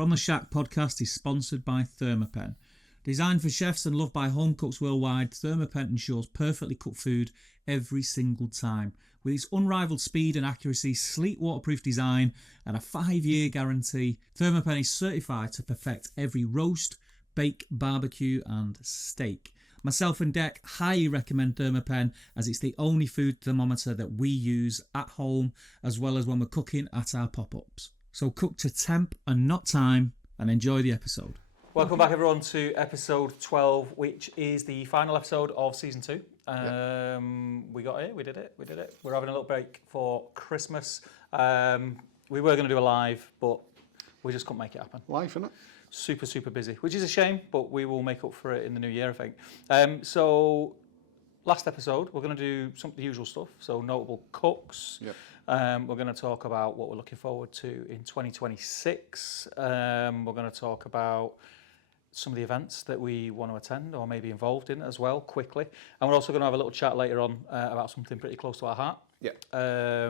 From the Shack podcast is sponsored by Thermapen. Designed for chefs and loved by home cooks worldwide, Thermapen ensures perfectly cooked food every single time. With its unrivaled speed and accuracy, sleek waterproof design, and a 5-year guarantee, Thermapen is certified to perfect every roast, bake, barbecue and steak. Myself and Dec highly recommend Thermapen as it's the only food thermometer that we use at home as well as when we're cooking at our pop-ups. So cook to temp and not time and enjoy the episode. Welcome back everyone to episode 12, which is the final episode of season 2. We got it, we did it. We're having a little break for Christmas. We were going to do a live, but we just couldn't make it happen. Life, innit? Super busy, which is a shame, but we will make up for it in the new year, I think. So last episode, we're going to do some of the usual stuff. So notable cooks. Yep. We're going to talk about what we're looking forward to in 2026. We're going to talk about some of the events that we want to attend or maybe involved in as well, quickly. And we're also going to have a little chat later on about something pretty close to our heart. Yeah.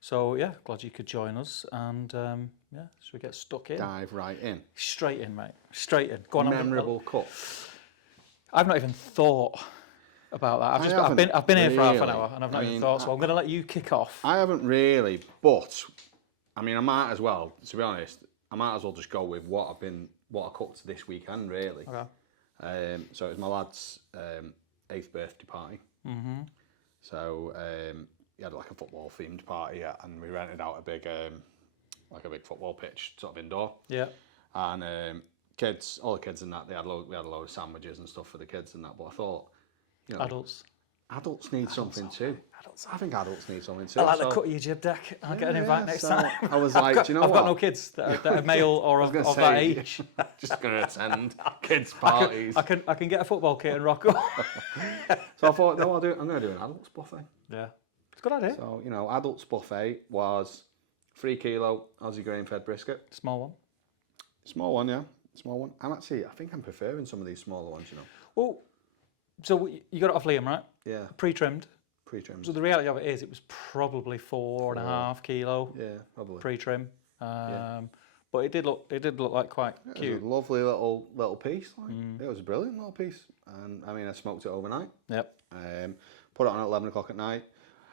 So yeah, glad you could join us. And yeah, should we get stuck in? Dive right in. Straight in, mate. Straight in. Go on. Memorable cook. I've not even thought about that. I've been here for half an hour and I've not even thought. So I'm going to let you kick off. I haven't really, but I mean, I might as well. To be honest, I might as well just go with what I cooked this weekend, really. Okay. So it was my lad's 8th birthday party. Mm-hmm. So he had like a football themed party, and we rented out a big football pitch, sort of indoor. Yeah. And all the kids and that, we had a load of sandwiches and stuff for the kids and that. But I thought, you know, adults need something too. I think adults need something too. I like the cut of your jib, Dec. I'll get an invite next time. I was like, do you know what? I've got no kids that are male or of that age. Just going to attend kids' parties. I can get a football kit and rock up. So I thought, no, I'm going to do an adults buffet. Yeah. It's a good idea. So, adults buffet was 3 kilo Aussie grain-fed brisket. Small one. Small one, yeah. Small one. I think I'm preferring some of these smaller ones, Well, so you got it off Liam, right? Yeah. Pre-trimmed. Pre-trimmed. So the reality of it is, it was probably 4.5 kilo. Yeah, probably. Pre-trim. But it did look like quite cute. It was a lovely little piece. It was a brilliant little piece. And I mean, I smoked it overnight. Yep. Put it on at 11 o'clock at night.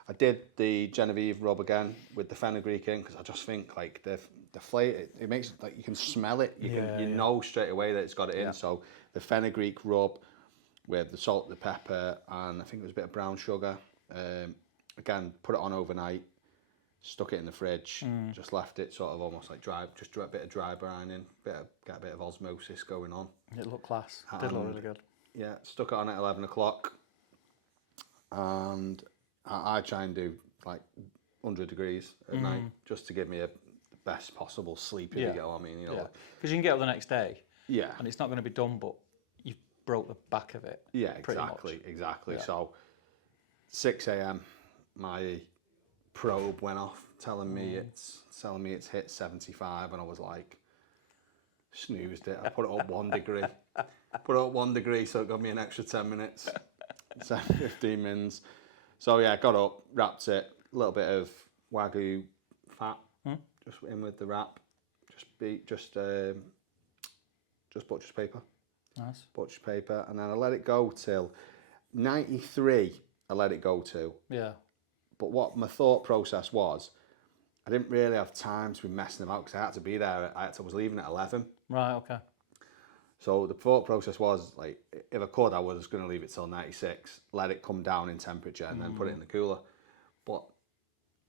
I did the Genevieve rub again with the fenugreek in because I just think like the flavour, it makes like you can smell it. You know straight away that it's got it in. So the fenugreek rub with the salt, the pepper, and I think it was a bit of brown sugar. Again, put it on overnight, stuck it in the fridge, just left it sort of almost like dry, just do a bit of dry brining, get a bit of osmosis going on. It looked class. Did look really good. Yeah, stuck it on at 11 o'clock, and I try and do like 100 degrees at night just to give me the best possible sleep, if you get what I mean. Because you can get up the next day. Yeah. And it's not going to be done, but you've broke the back of it. Yeah, exactly. Yeah. So 6 a.m. my probe went off telling me it's hit 75, and I was like, snoozed it. I put it up 1 degree. So it got me an extra 10 minutes. 15 minutes. So yeah, got up, wrapped it, a little bit of Wagyu fat, just in with the wrap, just butcher's paper. Nice. Butcher's paper, and then I let it go till 93. I let it go to. Yeah. But what my thought process was, I didn't really have time to be messing about because I had to be there. I was leaving at 11. Right. Okay. So the thought process was, like, if I could, I was going to leave it till 96, let it come down in temperature, and then put it in the cooler. But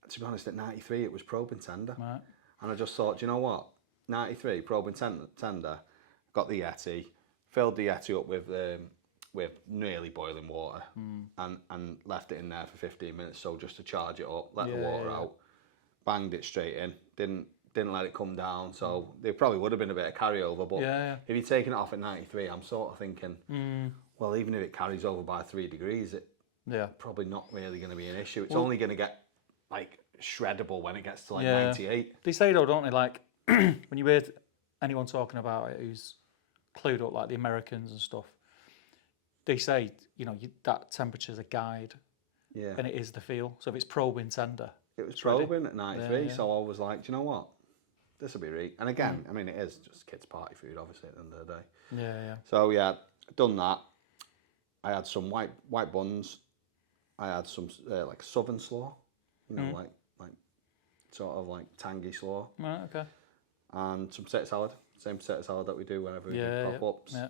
to be honest, at 93, it was probing tender. Right. And I just thought, you know what? 93, probing tender, got the Yeti, filled the Yeti up with nearly boiling water, and left it in there for 15 minutes, so just to charge it up, let the water out, banged it straight in, didn't let it come down, so there probably would have been a bit of carryover, but if you're taking it off at 93, I'm sort of thinking, well, even if it carries over by 3 degrees, it probably not really going to be an issue. It's only going to get like shreddable when it gets to like 98. They say though, don't they, like when you hear anyone talking about it who's clued up, like the Americans and stuff, they say, that temperature's a guide, and it is the feel. So if it's probing tender, it was probing at 93, so I was like, do you know what? this will be right. And again, I mean, it is just kids' party food, obviously, at the end of the day. Yeah. So yeah, done that. I had some white buns. I had some like southern slaw, you know, like sort of like tangy slaw. Right, okay. And some potato salad, same potato salad that we do whenever we do pop-ups. Yeah.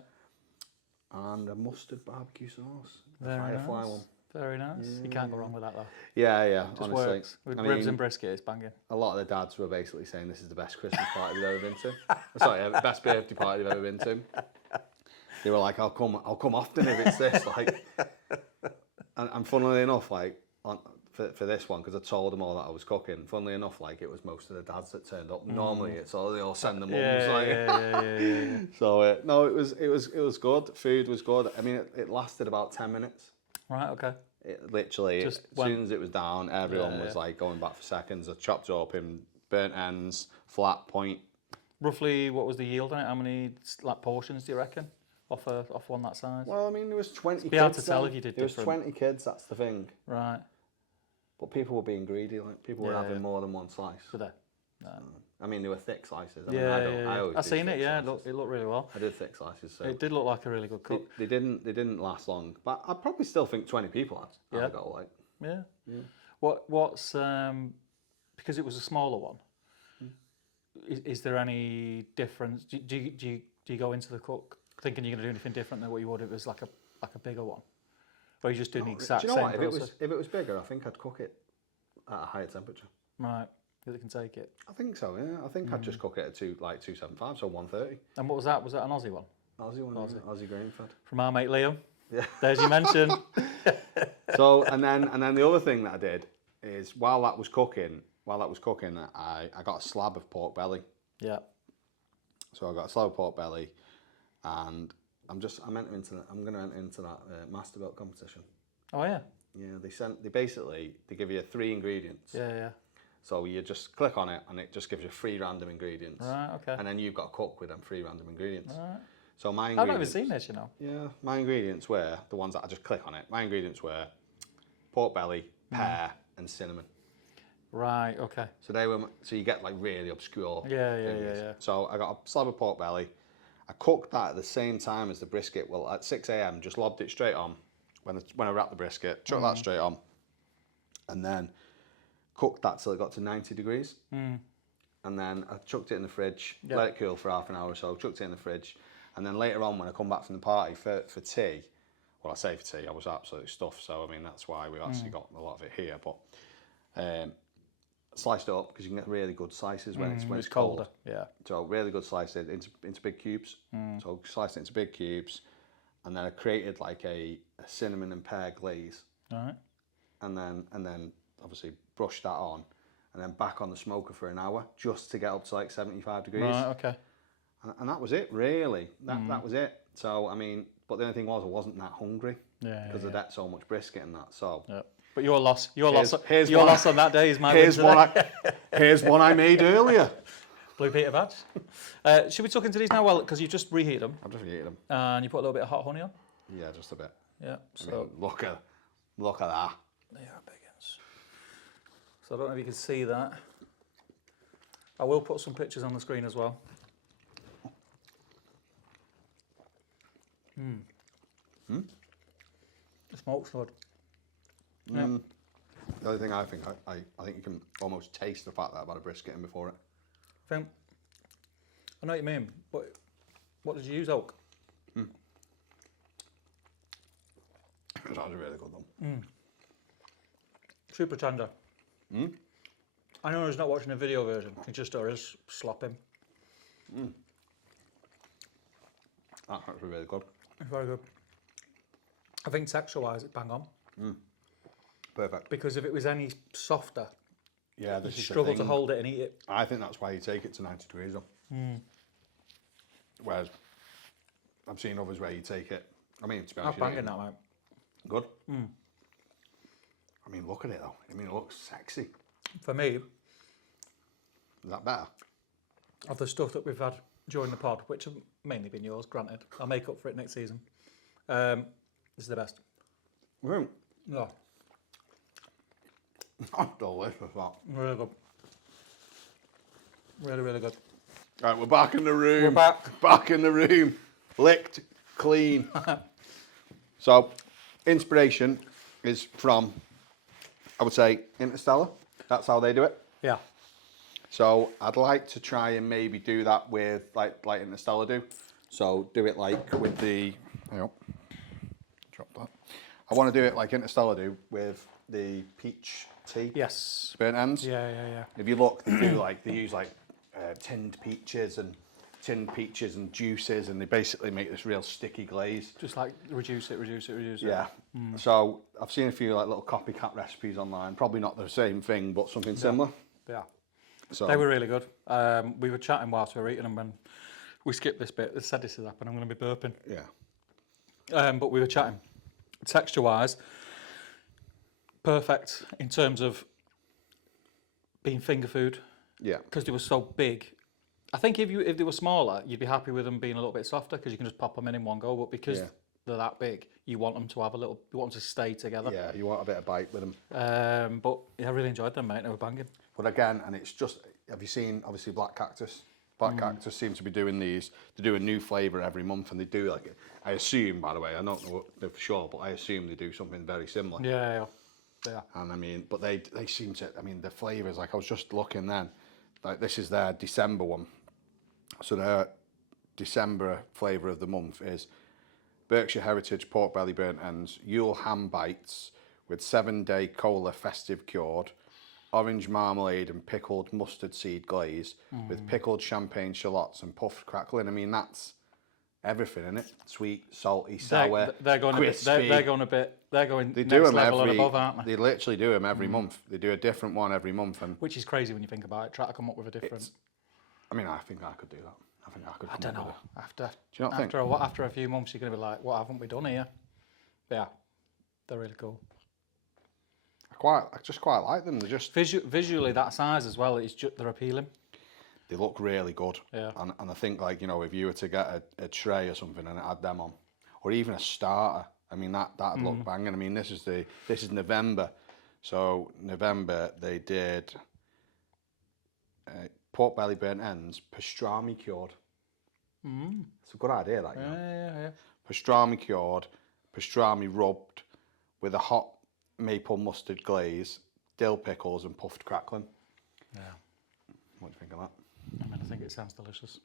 And a mustard barbecue sauce, Very Firefly nice. one. Very nice. Yeah. You can't go wrong with that though. Yeah, Just honestly. works. With ribs and brisket, it's banging. A lot of the dads were basically saying this is the best Christmas party they've ever been to. Sorry, the best birthday party they've ever been to. They were like, I'll come often if it's this. Like, and funnily enough, like for this one, because I told them all that I was cooking. Funnily enough, like it was most of the dads that turned up. Normally, it's all they all send the mums. Yeah. So no, it was good. Food was good. I mean, it lasted about 10 minutes. Right. Okay. It literally, as soon as it was down, everyone was like going back for seconds. I chopped it up in burnt ends, flat point. Roughly, what was the yield on it? How many like portions do you reckon off one that size? Well, I mean, there was 20 kids. Be hard to tell if you did There different. was 20 kids. That's the thing. Right. But people were being greedy. Like people were having more than one slice. Were they? No. I mean, they were thick slices. I I've seen it. Yeah, it looked really well. I did thick slices. So it did look like a really good cook. They didn't last long, but I probably still think 20 people had a go. Like. Yeah. What's because it was a smaller one. Is there any difference? Do you go into the cook thinking you're going to do anything different than what you would if it was like a bigger one, or are you just doing the exact same process? Do you know what? If it was bigger, I think I'd cook it at a higher temperature. Right. Because it can take it. I think so. Yeah. I think I'd just cook it at 275, so 130. And what was that? Was that an Aussie one? Aussie one. Aussie grain fed. From our mate Liam. Yeah. There's your mention. So and then the other thing that I did is while that was cooking, I got a slab of pork belly. Yeah. So I got a slab of pork belly, and I'm going to enter into that master built competition. Oh yeah. Yeah. They give you 3 ingredients. Yeah. So you just click on it, and it just gives you 3 random ingredients. Right. Okay. And then you've got to cook with them 3 random ingredients. Right. So my ingredients. I've never seen this, you know. Yeah, my ingredients were the ones that I just click on it. My ingredients were pork belly, pear, and cinnamon. Right. Okay. So you get like really obscure. Yeah. So I got a slab of pork belly. I cooked that at the same time as the brisket. Well, at 6 a.m, just lobbed it straight on. When I wrapped the brisket, chucked that straight on, and then cooked that till it got to 90 degrees. And then I chucked it in the fridge, let it cool for half an hour or so, chucked it in the fridge. And then later on when I come back from the party for tea, well, I say for tea, I was absolutely stuffed. So, I mean, that's why we actually got a lot of it here. But sliced it up because you can get really good slices when it's colder. Yeah. So really good slices into big cubes. So sliced it into big cubes. And then I created like a cinnamon and pear glaze. All right. And then obviously brushed that on, and then back on the smoker for an hour just to get up to like 75 degrees. Right, okay. And that was it, really. That was it. So, I mean, but the only thing was I wasn't that hungry because I'd ate so much brisket and that. So, but your loss on that day is my win today. Here's one I made earlier. Blue Peter badge. Should we tuck into these now? Well, because you just reheated them. I've just reheated them. And you put a little bit of hot honey on. Yeah, just a bit. Yeah. So I mean, look at that. They are big ones. So I don't know if you can see that. I will put some pictures on the screen as well. The smoke's good. Yeah. The only thing I think you can almost taste the fact that I've had a brisket in before it. I know what you mean, but what did you use, oak? It's actually really good one. Super tender. I know he's not watching a video version. He just is slopping. That's actually really good. It's very good. I think texture-wise, it's bang on. Perfect. Because if it was any softer, yeah, you struggle to hold it and eat it. I think that's why you take it to 90 degrees though. Whereas I've seen others where you take it. I mean, to be honest, I'm banging that, mate. Good. I mean, look at it though. I mean, it looks sexy. For me, is that better? Of the stuff that we've had during the pod, which have mainly been yours, granted. I'll make up for it next season. This is the best. Yeah. That's delicious, that. Really good. Really, really good. Right, we're back in the room. We're back. Back in the room. Licked, clean. So, inspiration is from, I would say, Interstellar. That's how they do it. Yeah. So, I'd like to try and maybe do that with, like Interstellar do. So, do it like with the, hang on, drop that. I want to do it like Interstellar do with the peach tea. Yes. Burnt ends. Yeah. If you look, they use tinned peaches and juices, and they basically make this real sticky glaze. Just like reduce it. Yeah. So I've seen a few like little copycat recipes online. Probably not the same thing, but something similar. Yeah. So They were really good. We were chatting whilst we were eating them, and we skipped this bit. They said this is happening. I'm going to be burping. Yeah. But we were chatting. Texture-wise, perfect in terms of being finger food. Yeah. Because they were so big. I think if they were smaller, you'd be happy with them being a little bit softer because you can just pop them in one go. But because they're that big, you want them to have you want them to stay together. Yeah, you want a bit of bite with them. But yeah, I really enjoyed them, mate. They were banging. But again, and it's just, have you seen obviously Black Cactus? Black Cactus seems to be doing these. They do a new flavour every month, and they do like, I assume, by the way, I don't know for sure, but I assume they do something very similar. Yeah. And I mean, but they seem to, I mean, the flavours, like I was just looking then, like this is their December one. So their December flavour of the month is Berkshire Heritage Pork Belly Burnt Ends, Yule Ham Bites with 7-day cola festive cured, orange marmalade and pickled mustard seed glaze with pickled champagne shallots and puffed crackling. I mean, that's everything in it. Sweet, salty, sour, they're going crispy. they're going a bit. They're going They next do them level every. and above, aren't they? They literally do them every month. They do a different one every month, and Which is crazy when you think about it. Try to come up with a different. I mean, I think I could do that. I think I could. I don't know. After you not think? after a few months, you're going to be like, what haven't we done here? But yeah, they're really cool. I just quite like them. They're just Visually, that size as well. They're appealing. they look really good. Yeah. And I think, like, you know, if you were to get a tray or something and add them on, or even a starter, I mean, that'd look banging. I mean, this is November, so November they did pork belly burnt ends, pastrami cured. It's a good idea, that. You know? Yeah. Pastrami cured, pastrami rubbed with a hot maple mustard glaze, dill pickles and puffed crackling. Yeah. What do you think of that? I mean, I think it sounds delicious.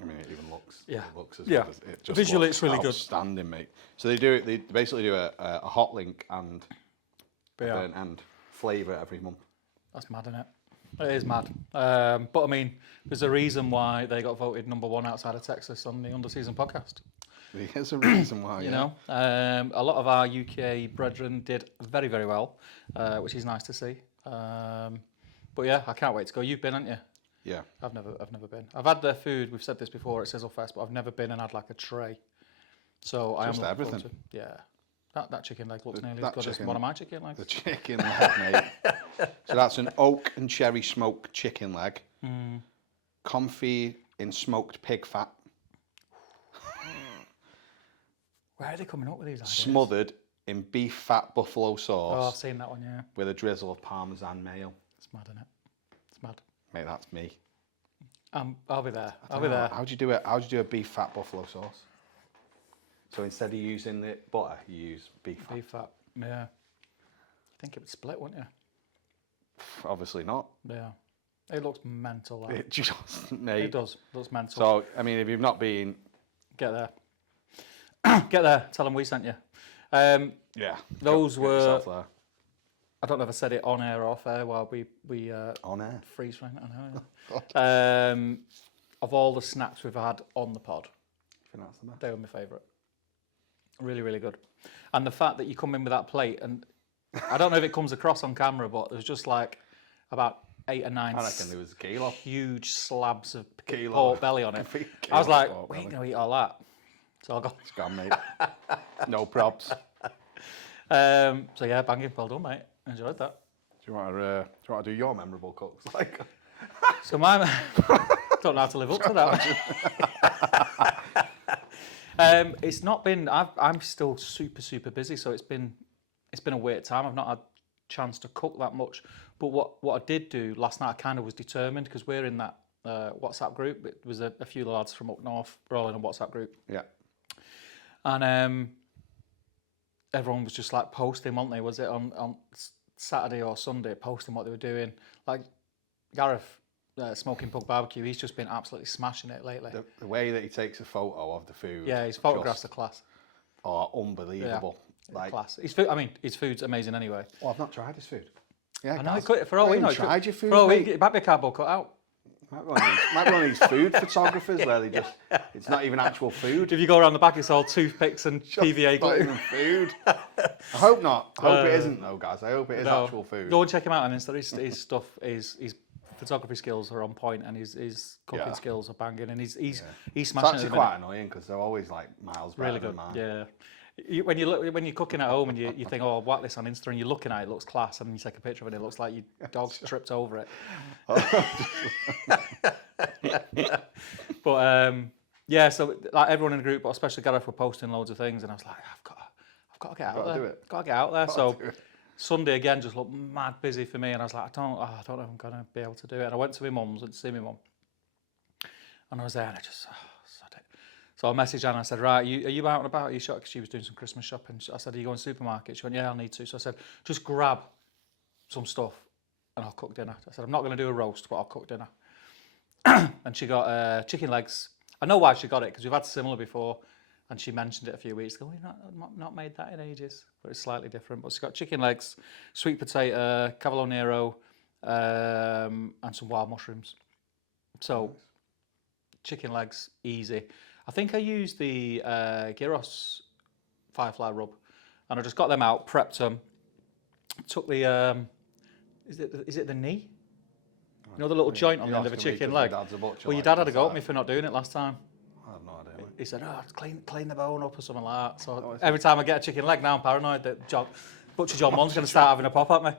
I mean, it even looks. Yeah. It looks as Yeah. good as it just Visually, looks it's really good. outstanding, mate. So they do it. They basically do a hot link and But yeah, burnt end flavour every month. that's mad, isn't it? It is mad. But I mean, there's a reason why they got voted #1 outside of Texas on the Underseason podcast. There's a reason why. You know, a lot of our UK brethren did very, very well, which is nice to see. But yeah, I can't wait to go. You've been, haven't you? Yeah. I've never been. I've had their food. We've said this before at Sizzlefest, but I've never been and had like a tray. So I am Just looking forward everything. to. Yeah, that chicken leg looks nearly as that good as chicken- one of my chicken legs. The chicken leg, mate. So that's an oak and cherry smoked chicken leg, confit in smoked pig fat, Where are they coming up with these ideas? smothered in beef fat buffalo Oh, I've sauce seen that one. Yeah, with a drizzle of parmesan mayo. it's mad, isn't it? It's mad. Mate, that's me. I'll be there. I I'll don't be know, there. How'd you do it? How'd you do a beef fat buffalo sauce? So instead of using the butter, you use beef fat. Beef fat. Yeah. I think it would split, wouldn't you? Obviously not. Yeah. It looks mental. That. It just, mate. It does. It looks mental. So, I mean, if you've not been, Get there. Get there. Tell them we sent you. yeah, Those get were. yourself there. I don't know if I said it on air or off air while we On air. freeze frame. I know. Of all the snacks we've had on the pod, I think that's the best. they were my favourite. Really, really good. And the fact that you come in with that plate, and I don't know if it comes across on camera, but there's just like about 8 or 9 I reckon there was a kilo. huge slabs of Kilo. pork belly on it. Kilo I was like, pork we ain't belly. going to eat all that. So I got. It's gone, mate. No props. So yeah, banging. Well done, mate. Enjoyed that. Do you want to do your memorable cooks? Like, So my don't know how to live up to that. It's not been. I'm still super busy, so it's been a weird time. I've not had chance to cook that much. But what I did do last night, I kind of was determined because we're in that WhatsApp group. It was a few lads from up north, were all in a WhatsApp group. Yeah. And everyone was just like posting, weren't they? Was it on Saturday or Sunday, posting what they were doing? Like Gareth, Smoking Pug Barbecue, he's just been absolutely smashing it lately. The way that he takes a photo of the food. Yeah, his photographs are class. Are unbelievable. Yeah, like class. His food, I mean, his food's amazing anyway. Well, I've not tried his food. Yeah, I know, for all we know. Tried your food, for all mate? it might be a cardboard cut out. Might be one of these food photographers where they just, it's not even actual food. If you go around the back, it's all toothpicks and PVA Not glue. even food. I hope not. I hope it isn't though, guys. I hope it is actual food. Go and check him out on Insta. His stuff, his photography skills are on point, and his cooking skills are banging, and he's smashing It's it. actually quite annoying because they're always like miles better Really good. than mine. Yeah. When you're cooking at home and you think, oh, I'll whack this on Insta, and you're looking at it, it looks class, and you take a picture of it, and it looks like your dog's tripped over it. But yeah, so like everyone in the group, but especially Gareth, were posting loads of things, and I was like, I've got to get out there. Got to get out there. So Sunday again just looked mad busy for me, and I was like, I don't know if I'm gonna be able to do it. And I went to my mum's and to see my mum, and I was there, and I just sod it. So I messaged Anna. I said, right, are you out and about? Are you sure? Because she was doing some Christmas shopping. I said, are you going to the supermarket? She went, yeah, I'll need to. So I said, just grab some stuff and I'll cook dinner. I said, I'm not going to do a roast, but I'll cook dinner. And she got chicken legs. I know why she got it, because we've had similar before, and she mentioned it a few weeks ago. We've not made that in ages, but it's slightly different. But she got chicken legs, sweet potato, cavolo nero, and some wild mushrooms. So chicken legs, easy. I think I used the gyros Firefly rub, and I just got them out, prepped them, took the is it the knee? You know the little joint on the end of a chicken leg? Well, your dad had a go at me for not doing it last time. I have no idea. He said, oh, clean the bone up or something like that. So every time I get a chicken leg now, I'm paranoid that Butcher John 1's going to start having a pop at me.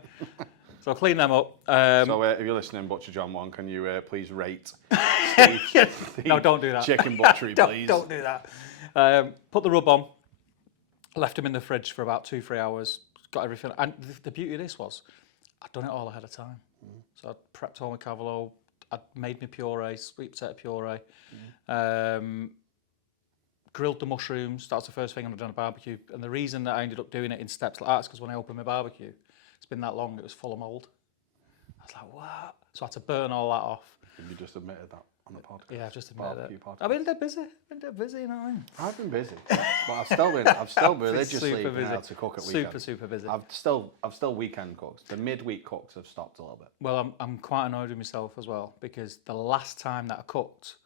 So I clean them up. So if you're listening, Butcher John 1, can you please rate Steve? No, don't do that. Chicken butchery, please. Don't do that. Put the rub on. Left him in the fridge for about 2-3 hours. Got everything. And the beauty of this was, I'd done it all ahead of time. So I'd prepped all my cavolo. I'd made my puree, sweet potato puree. Grilled the mushrooms. That was the first thing I'd done a barbecue. And the reason that I ended up doing it in steps like that is because when I opened my barbecue, it's been that long, it was full of mould. I was like, what? So I had to burn all that off. You just admitted that on the podcast. Yeah, I've just admitted it. Podcast. I've been dead busy. You know what I mean? I've been busy, but I've still religiously been able to cook at weekends. Super busy. I've still weekend cooks. The midweek cooks have stopped a little bit. Well, I'm quite annoyed with myself as well, because the last time that I cooked,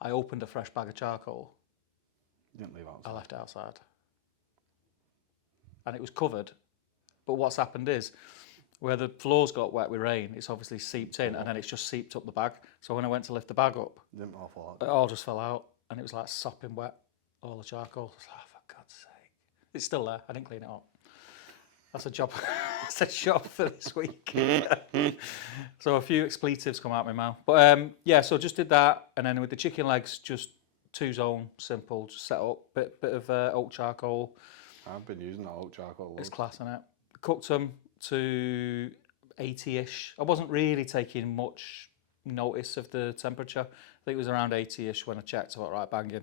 I opened a fresh bag of charcoal. You didn't leave outside. I left it outside. And it was covered. But what's happened is, where the floors got wet with rain, it's obviously seeped in, and then it's just seeped up the bag. So when I went to lift the bag up, Didn't all fall out. it all just fell out, and it was like sopping wet, all the charcoal. I was like, oh, for God's sake. It's still there. I didn't clean it up. That's a job. That's a job for this week. So a few expletives come out my mouth. But yeah, so just did that, and then with the chicken legs, just 2-zone, simple, just set up, bit of oak charcoal. I've been using that oak charcoal. It's class, isn't it? Cooked them to 80-ish. I wasn't really taking much notice of the temperature. I think it was around 80-ish when I checked. I thought, right, banging.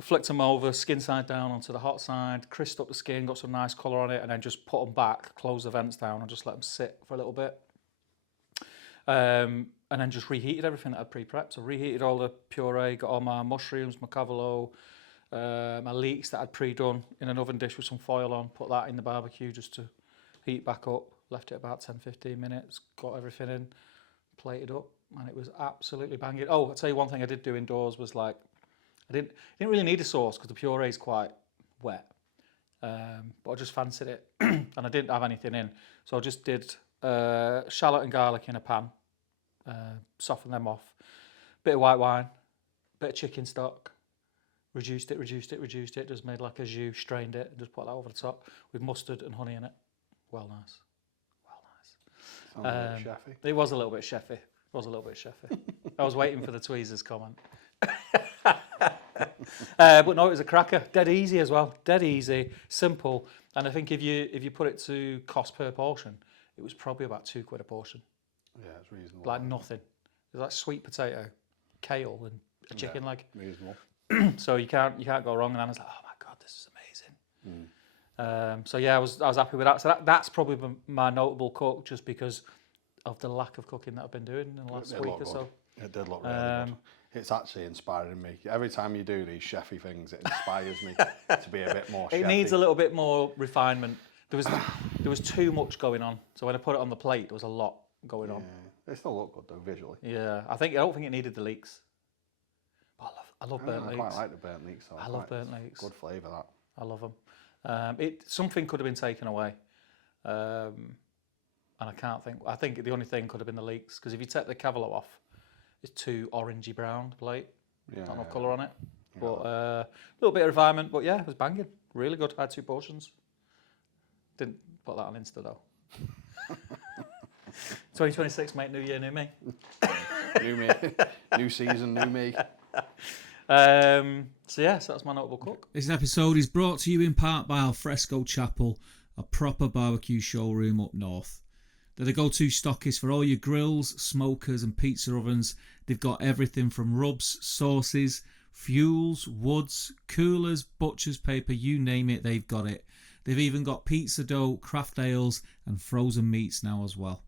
Flicked them over, skin side down onto the hot side, crisped up the skin, got some nice colour on it, and then just put them back, close the vents down, and just let them sit for a little bit. And then just reheated everything that I'd pre-prepped. So reheated all the puree, got all my mushrooms, my cavolo, my leeks that I'd pre-done in an oven dish with some foil on, put that in the barbecue just to heat back up, left it about 10-15 minutes, got everything in, plated up, and it was absolutely banging. Oh, I'll tell you one thing I did do indoors was like, I didn't really need a sauce because the puree is quite wet, but I just fancied it, and I didn't have anything in, so I just did shallot and garlic in a pan, softened them off, bit of white wine, bit of chicken stock, reduced it, just made like a jus, strained it, and just put that over the top with mustard and honey in it. Well nice. Sounds a bit chefy. It was a little bit chefy. I was waiting for the tweezers comment. But no, it was a cracker. Dead easy as well. Dead easy, simple. And I think if you put it to cost per portion, it was probably about £2 a portion. Yeah, it's reasonable. Like nothing. It was like sweet potato, kale and a chicken leg. Reasonable. So you can't go wrong. And Anna's like, oh my God, this is amazing. So yeah, I was happy with that. So that's probably my notable cook, just because of the lack of cooking that I've been doing in the last week or so. It did look really good. It's actually inspiring me. Every time you do these chefy things, it inspires me to be a bit more chefy. It needs a little bit more refinement. There was too much going on. So when I put it on the plate, there was a lot going on. They still look good though, visually. Yeah, I don't think it needed the leeks. But I love burnt leeks. I quite like the burnt leeks. I love burnt leeks. Good flavour, that. I love them. Something could have been taken away. And I can't think. I think the only thing could have been the leeks, because if you take the cavolo off, it's too orangey brown plate. Not enough colour on it. But a little bit of refinement. But yeah, it was banging. Really good. I had 2 portions. Didn't put that on Insta though. 2026, mate. New year, new me. New me. New season, new me. So that's my notable cook. This episode is brought to you in part by Alfresco Chapel, a proper barbecue showroom up north. They're the go-to stockist for all your grills, smokers and pizza ovens. They've got everything from rubs, sauces, fuels, woods, coolers, butcher's paper, you name it, they've got it. They've even got pizza dough, craft ales and frozen meats now as well.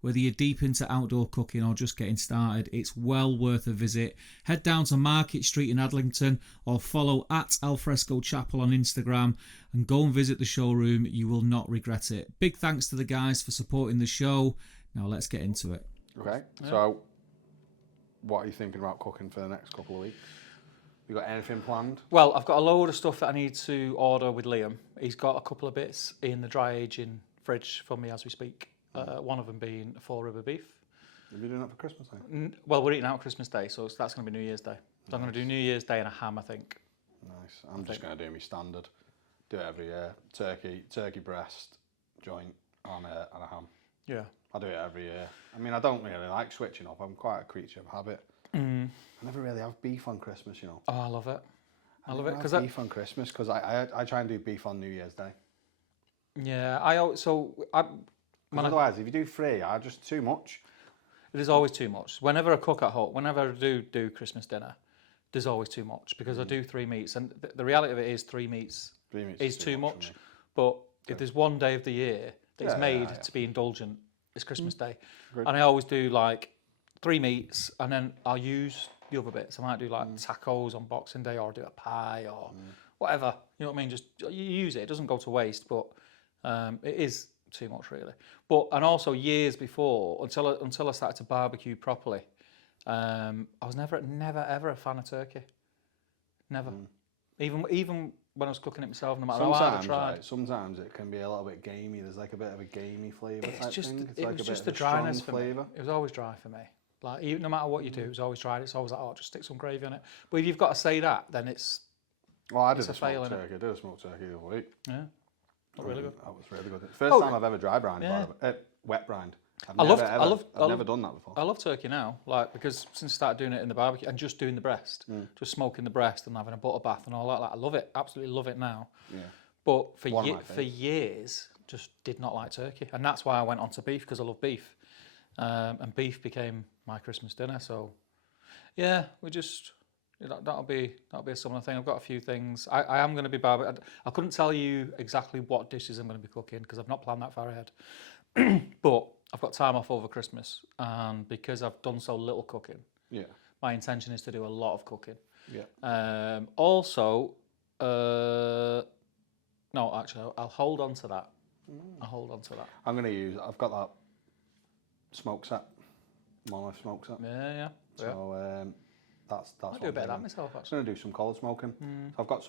Whether you're deep into outdoor cooking or just getting started, it's well worth a visit. Head down to Market Street in Adlington or follow at Alfresco Chapel on Instagram and go and visit the showroom. You will not regret it. Big thanks to the guys for supporting the show. Now let's get into it. Okay, so what are you thinking about cooking for the next couple of weeks? You got anything planned? Well, I've got a load of stuff that I need to order with Liam. He's got a couple of bits in the dry aging fridge for me as we speak. One of them being 4 ribber beef. Are you doing that for Christmas Day? Well, we're eating out Christmas Day, so that's going to be New Year's Day. So I'm going to do New Year's Day and a ham, I think. Nice. I'm just going to do my standard. Do it every year. Turkey breast, joint, and a ham. Yeah. I do it every year. I mean, I don't really like switching up. I'm quite a creature of habit. I never really have beef on Christmas, you know. Oh, I love it. I love it. Because beef on Christmas, because I try and do beef on New Year's Day. Yeah, Otherwise, if you do 3, I just too much. It is always too much. Whenever I cook at home, whenever I do Christmas dinner, there's always too much, because I do 3 meats, and the reality of it is 3 meats is too much. But if there's one day of the year that is made to be indulgent, it's Christmas Day. Great. And I always do like 3 meats, and then I'll use the other bits. I might do like tacos on Boxing Day, or do a pie or whatever. You know what I mean? Just you use it. It doesn't go to waste, but it is too much really. And also years before, until I started to barbecue properly, I was never ever a fan of turkey. Never. Even when I was cooking it myself, no matter how hard I tried. Right, sometimes it can be a little bit gamey. There's like a bit of a gamey flavour type thing. It was just the dryness for me. It was always dry for me. Like, no matter what you do, it was always dry. It's always like, just stick some gravy on it. But if you've got to say that, then it's I did a smoked turkey. I did a smoked turkey the other week. Yeah. Really good. That was really good. First time I've ever dry brined, wet brined. I've never done that before. I love turkey now, because since I started doing it in the barbecue and just doing the breast, just smoking the breast and having a butter bath and all that, I love it. Absolutely love it now. Yeah. But for years, just did not like turkey, and that's why I went on to beef, because I love beef, and beef became my Christmas dinner. So, yeah, that'll be a similar thing. I've got a few things. I am going to be barbecuing. I couldn't tell you exactly what dishes I'm going to be cooking, because I've not planned that far ahead. But I've got time off over Christmas, and because I've done so little cooking, my intention is to do a lot of cooking. Yeah. Also, no, actually, I'll hold on to that. I've got that smoke set, monolith smoke set. Yeah. So that's I'll do a bit of that myself. Actually, I'm going to do some collared smoking. So I've got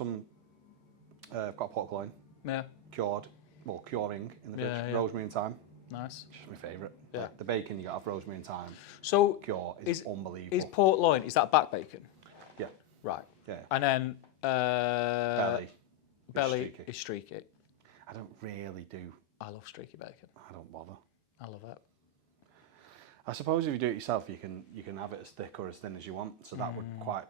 I've got pork loin. Yeah. Curing in the fridge. Rosemary and thyme. Nice. It's just my favourite. Yeah. Like the bacon, you got to have rosemary and thyme. So cure is unbelievable. Is pork loin, is that back bacon? Yeah. Right. Yeah. And then belly is streaky. I don't really do. I love streaky bacon. I don't bother. I love it. I suppose if you do it yourself, you can have it as thick or as thin as you want. So that would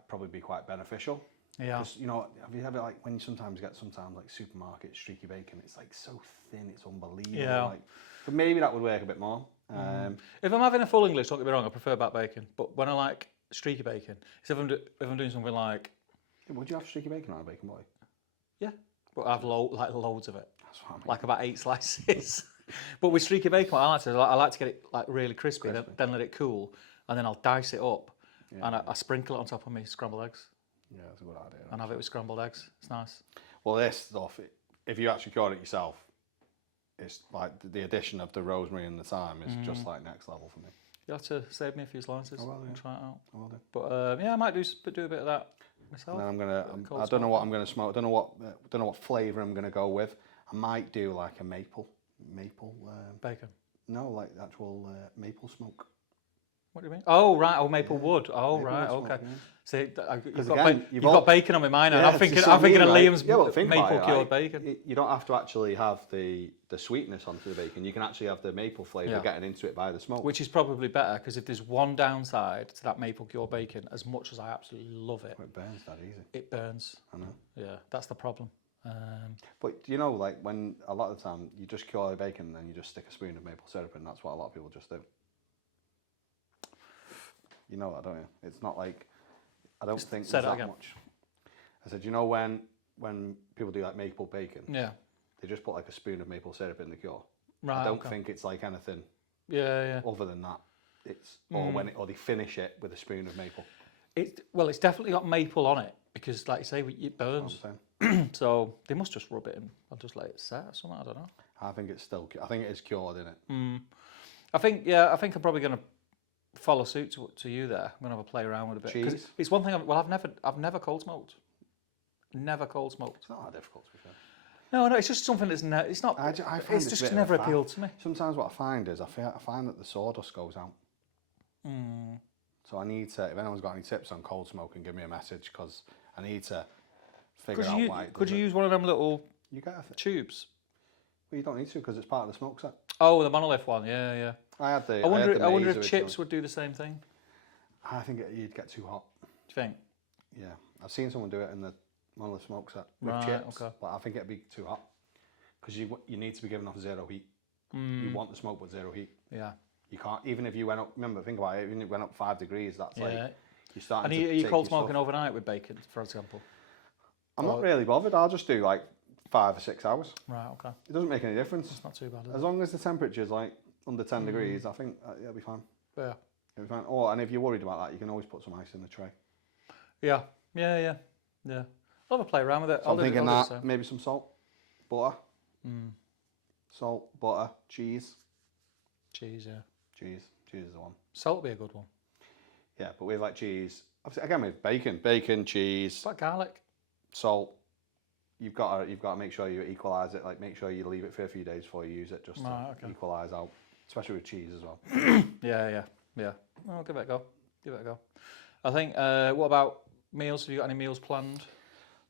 probably be quite beneficial. Yeah. Because, have you ever, like, when you sometimes get like supermarket streaky bacon, it's like so thin, it's unbelievable. Yeah. Like, but maybe that would work a bit more. If I'm having a full English, don't get me wrong, I prefer back bacon. But when I like streaky bacon. So if I'm doing something like, Would you have streaky bacon on a bacon boy? yeah, but I have loads of it, That's what I mean. like about 8 slices. But with streaky bacon, I like to get it like really crispy. Then let it cool, and then I'll dice it up, and I sprinkle it on top of my scrambled eggs. Yeah, that's a good idea. And have it with scrambled eggs. It's nice. Well, this stuff, if you actually cured it yourself, it's like the addition of the rosemary and the thyme is just like next level for me. You have to save me a few slices and try it out. I will do. But yeah, I might do a bit of that myself. And then I don't know what I'm gonna smoke. I don't know what flavour I'm gonna go with. I might do like a maple bacon. No, like actual maple smoke. What do you mean? Oh right, maple wood. Oh Maple right, wood okay. smoke, See, you've got bacon on my mind, and I'm thinking of Liam's maple cured bacon. You don't have to actually have the sweetness onto the bacon. You can actually have the maple flavour getting into it by the smoke. Which is probably better, because if there's one downside to that maple cured bacon, as much as I absolutely love it, It burns that easy. it burns. I know. Yeah, that's the problem. But you know, like when a lot of the time you just cure the bacon and then you just stick a spoon of maple syrup in, that's what a lot of people just do. You know that, don't you? It's not like, I don't think there's that much. I said, you know when people do like maple bacon, they just put like a spoon of maple syrup in the cure. Right, I don't think it's like anything other than that. It's or they finish it with a spoon of maple. It's definitely got maple on it, because like you say, it burns. So they must just rub it in. I'll just let it set or something, I don't know. I think it is cured, isn't it? I think I'm probably going to follow suit to you there. I'm going to have a play around with a bit. Cheese? It's one thing, I've never cold smoked. Never cold smoked. It's not that difficult, to be fair. No, it's just something that's it's not. I find it's just never appealed to me. Sometimes what I find is I find that the sawdust goes out. So I need to. If anyone's got any tips on cold smoking, give me a message, because I need to figure out why. Could you use one of them little tubes? Well, you don't need to, because it's part of the smoke set. Oh, the monolith one. Yeah. I wonder if chips would do the same thing. I think you'd get too hot. Do you think? Yeah, I've seen someone do it in the monolith smoke set with chips, but I think it'd be too hot, because you need to be giving off zero heat. You want the smoke with zero heat. Yeah. You can't, even if you went up. Remember, think about it. Even if it went up 5 degrees, that's like you're starting. And are you cold smoking overnight with bacon, for example? I'm not really bothered. I'll just do like 5 or 6 hours. Right. Okay. It doesn't make any difference. It's not too bad. As long as the temperature's like under 10 degrees, I think it'll be fine. Yeah. It'll be fine. Oh, and if you're worried about that, you can always put some ice in the tray. Yeah. I'll have a play around with it. So I'm thinking that maybe some salt, butter, salt, butter, cheese. Cheese, yeah. Cheese is the one. Salt would be a good one. Yeah, but with like cheese, again with bacon, cheese, What about garlic? salt. You've got to make sure you equalise it. Like make sure you leave it for a few days before you use it, just to equalise out, especially with cheese as well. Yeah. Well, give it a go. I think. What about meals? Have you got any meals planned?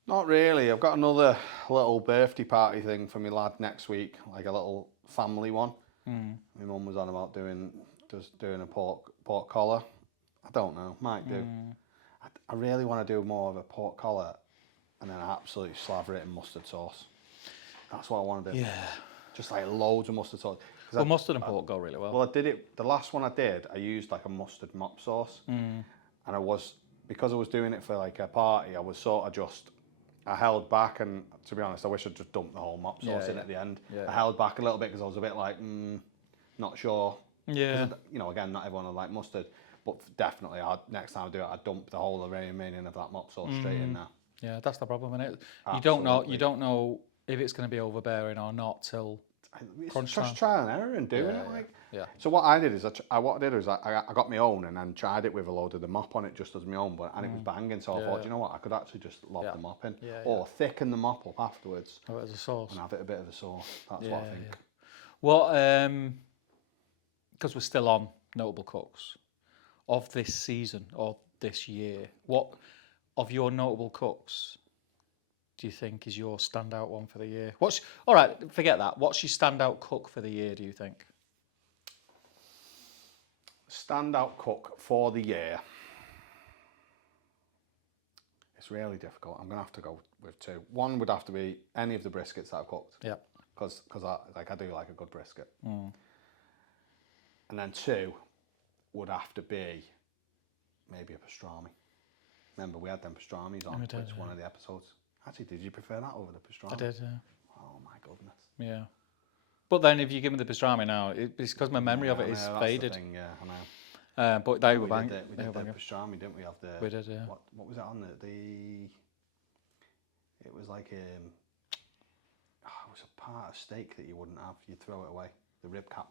Not really. I've got another little birthday party thing for my lad next week, like a little family one. My mum was on about doing a pork collar. I don't know, might do. I really want to do more of a pork collar, and then absolutely slather it in mustard sauce. That's what I want to do. Yeah. Just like loads of mustard sauce. Well, mustard and pork go really well. Well, I did it. The last one I did, I used like a mustard mop sauce, and because I was doing it for like a party, I was sort of I held back, and to be honest, I wish I'd just dumped the whole mop sauce in at the end. Yeah. I held back a little bit because I was a bit like, not sure. Yeah. You know, again, not everyone will like mustard, but definitely, next time I do it, I dump the whole remaining of that mop sauce straight in there. Yeah, that's the problem, isn't it? You don't know if it's going to be overbearing or not till crunch time. Just trial and error and doing it. So what I did is I got my own and then tried it with a load of the mop on it just as my own, and it was banging. So I thought, you know what, I could actually just lob the mop in, or thicken the mop up afterwards. Oh, as a sauce. And have it a bit of a sauce. That's what I think. Well, because we're still on notable cooks of this season or this year, what of your notable cooks do you think is your standout one for the year? All right, forget that. What's your standout cook for the year, do you think? Standout cook for the year. It's really difficult. I'm going to have to go with two. One would have to be any of the briskets that I've cooked. Yeah. Because I do like a good brisket. And then two would have to be maybe a pastrami. Remember, we had them pastramis on one of the episodes. Actually, did you prefer that over the pastrami? I did, yeah. Oh, my goodness. Yeah. But then if you give me the pastrami now, it's because my memory of it is faded. That's the thing, yeah, I know. But they were bang. We did the pastrami, didn't we? We did, yeah. What was it on it was like it was a part of steak that you wouldn't have. You'd throw it away. The rib cap.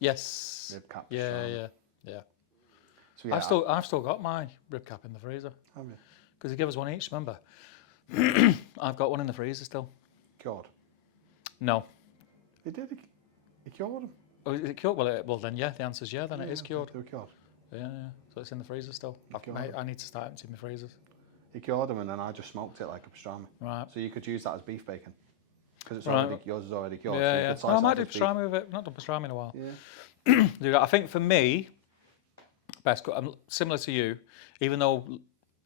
Yes. Rib cap. Yeah. So yeah, I've still got my rib cap in the freezer. Have you? Because they give us one each. Remember? I've got one in the freezer still. Cured? No. You did. You cured them. Oh, is it cured? Well, then yeah. The answer's yeah. Then it is cured. They were cured. Yeah. So it's in the freezer still. I need to start emptying my freezers. You cured them, and then I just smoked it like a pastrami. Right. So you could use that as beef bacon. Because it's already, yours is already cured. Yeah, so I might do pastrami with it. I've not done pastrami in a while. Yeah. I think for me, best cut. I'm similar to you, even though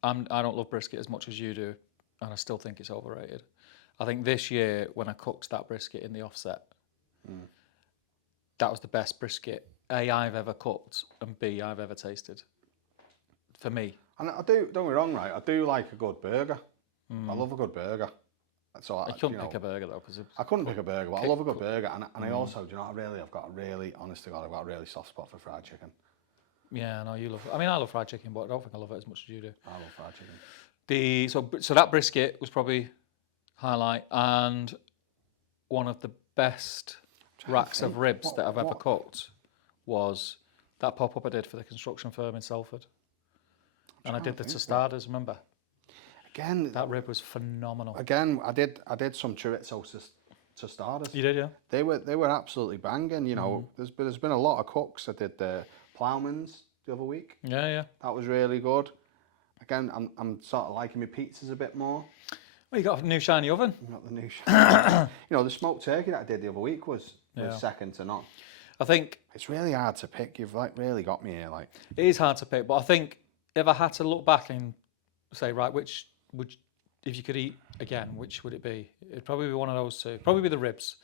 I don't love brisket as much as you do, and I still think it's overrated. I think this year when I cooked that brisket in the offset, that was the best brisket A I've ever cooked and B I've ever tasted. For me. And I do. Don't get me wrong, right? I do like a good burger. I love a good burger. So I couldn't pick a burger though, because I couldn't pick a burger, but I love a good burger, and I also, do you know, I've got a really, honest to God, I've got a really soft spot for fried chicken. Yeah, no, you love. I mean, I love fried chicken, but I don't think I love it as much as you do. I love fried chicken. So that brisket was probably highlight, and one of the best racks of ribs that I've ever cooked was that pop-up I did for the construction firm in Salford, and I did the tostadas. Remember? Again, that rib was phenomenal. Again, I did some chorizo tostadas. You did, yeah. They were absolutely banging. You know, there's been a lot of cooks. I did the Ploughman's the other week. Yeah. That was really good. Again, I'm sort of liking my pizzas a bit more. Well, you got a new shiny oven. Not the new shiny. You know, the smoked turkey that I did the other week was second to none. I think it's really hard to pick. You've really got me here. It is hard to pick, but I think if I had to look back and say, right, which if you could eat again, which would it be? It'd probably be one of those two. Probably be the ribs.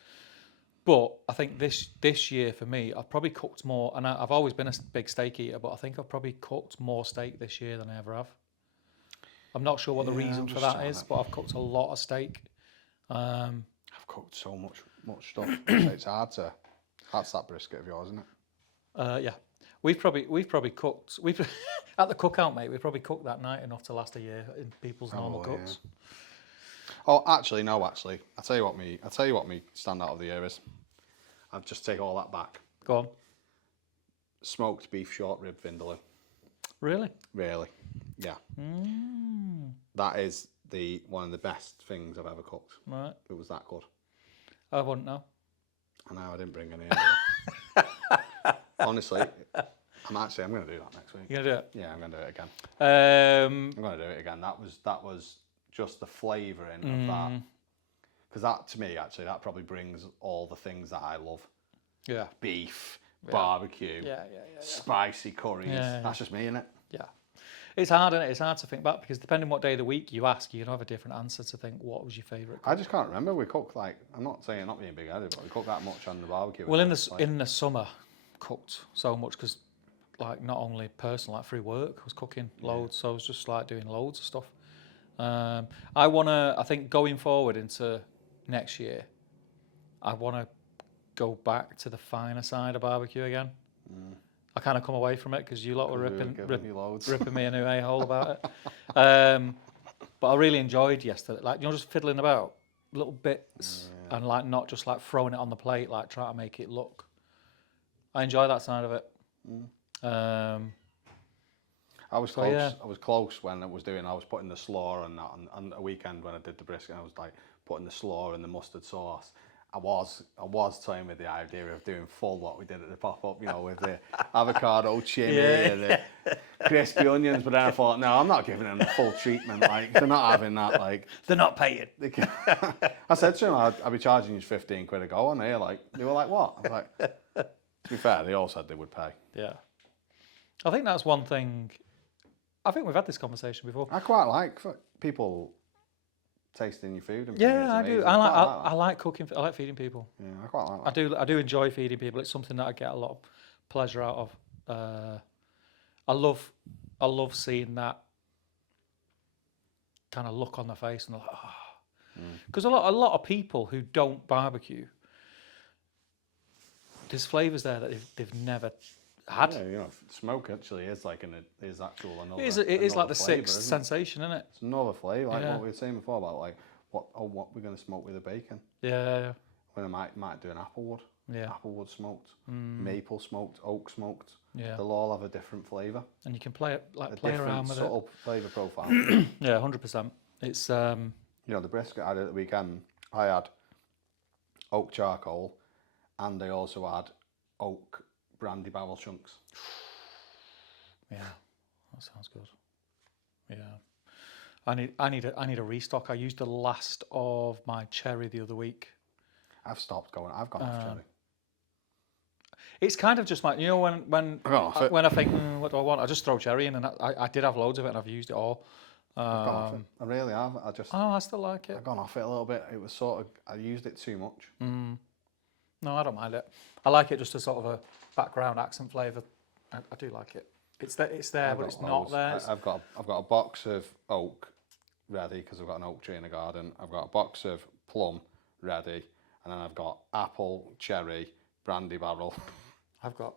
But I think this year for me, I've probably cooked more, and I've always been a big steak eater, but I think I've probably cooked more steak this year than I ever have. I'm not sure what the reason for that is, but I've cooked a lot of steak. I've cooked so much stuff. It's hard to. That's that brisket of yours, isn't it? Yeah. We've probably cooked. At the cookout, mate. We've probably cooked that night enough to last a year in people's normal cooks. Yeah. Oh, actually, no. Actually, I'll tell you what me standout of the year is. I'll just take all that back. Go on. Smoked beef short rib vindaloo. Really? Really, yeah. That is one of the best things I've ever cooked. Right. It was that good. I wouldn't know. I know I didn't bring any. Honestly, I'm going to do that next week. You're gonna do it? Yeah, I'm going to do it again. I'm going to do it again. That was just the flavouring of that. Because that, to me, actually, that probably brings all the things that I love. Yeah. Beef, barbecue, spicy curries. Yeah. That's just me, innit? Yeah. It's hard, isn't it? It's hard to think back because depending what day of the week you ask, you can have a different answer to think what was your favourite. I just can't remember. We cooked I'm not saying not being big-headed, but we cooked that much on the barbecue. Well, in the summer, cooked so much because not only personal, through work, I was cooking loads. So I was just doing loads of stuff. I think going forward into next year, I want to go back to the finer side of barbecue again. I kind of come away from it because you lot were ripping me a new a-hole about it. But I really enjoyed yesterday, just fiddling about little bits and not just throwing it on the plate, trying to make it look. I enjoy that side of it. I was close. Yeah. I was close when I was putting the slaw and that on a weekend when I did the brisket. I was putting the slaw and the mustard sauce. I was toying with the idea of doing full what we did at the pop-up, with the avocado chimney and the crispy onions. But then I thought, no, I'm not giving them the full treatment. They're not having that. They're not paying. I said to them, I'll be charging you 15 quid a go on here. They were like, what? I was like, to be fair, they all said they would pay. Yeah. I think that's one thing. I think we've had this conversation before. I quite like people tasting your food. And I do. I like cooking. I like feeding people. Yeah, I quite like that. I do enjoy feeding people. It's something that I get a lot of pleasure out of. I love seeing that kind of look on their face and they're like, oh. Because a lot of people who don't barbecue, there's flavours there that they've never had. Yeah, you know, smoke actually is like is actual another. It is like the flavour, sixth isn't it? sensation, isn't it? It's another flavour, like Yeah. what we were saying before about like what we're gonna smoke with the bacon. Yeah. When I might do an applewood. Yeah. Applewood smoked, maple smoked, oak smoked. Yeah. They'll all have a different flavour. And you can play Different around with subtle flavour profile. it. Yeah, 100%. It's You know, the brisket I did at the weekend, I had oak charcoal, and they also had oak brandy barrel chunks. yeah, that sounds good. Yeah, I need a restock. I used the last of my cherry the other week. I've stopped going. I've gone off cherry. It's kind of just like, you know, when I think, what do I want? I just throw cherry in, and I did have loads of it, and I've used it all. I've gone off it. I really have. I still like it. I've gone off it a little bit. It was sort of, I used it too much. No, I don't mind it. I like it just as sort of a background accent flavour. I do like it. It's there, but it's not there. I've got a box of oak ready because I've got an oak tree in the garden. I've got a box of plum ready, and then I've got apple, cherry, brandy barrel. I've got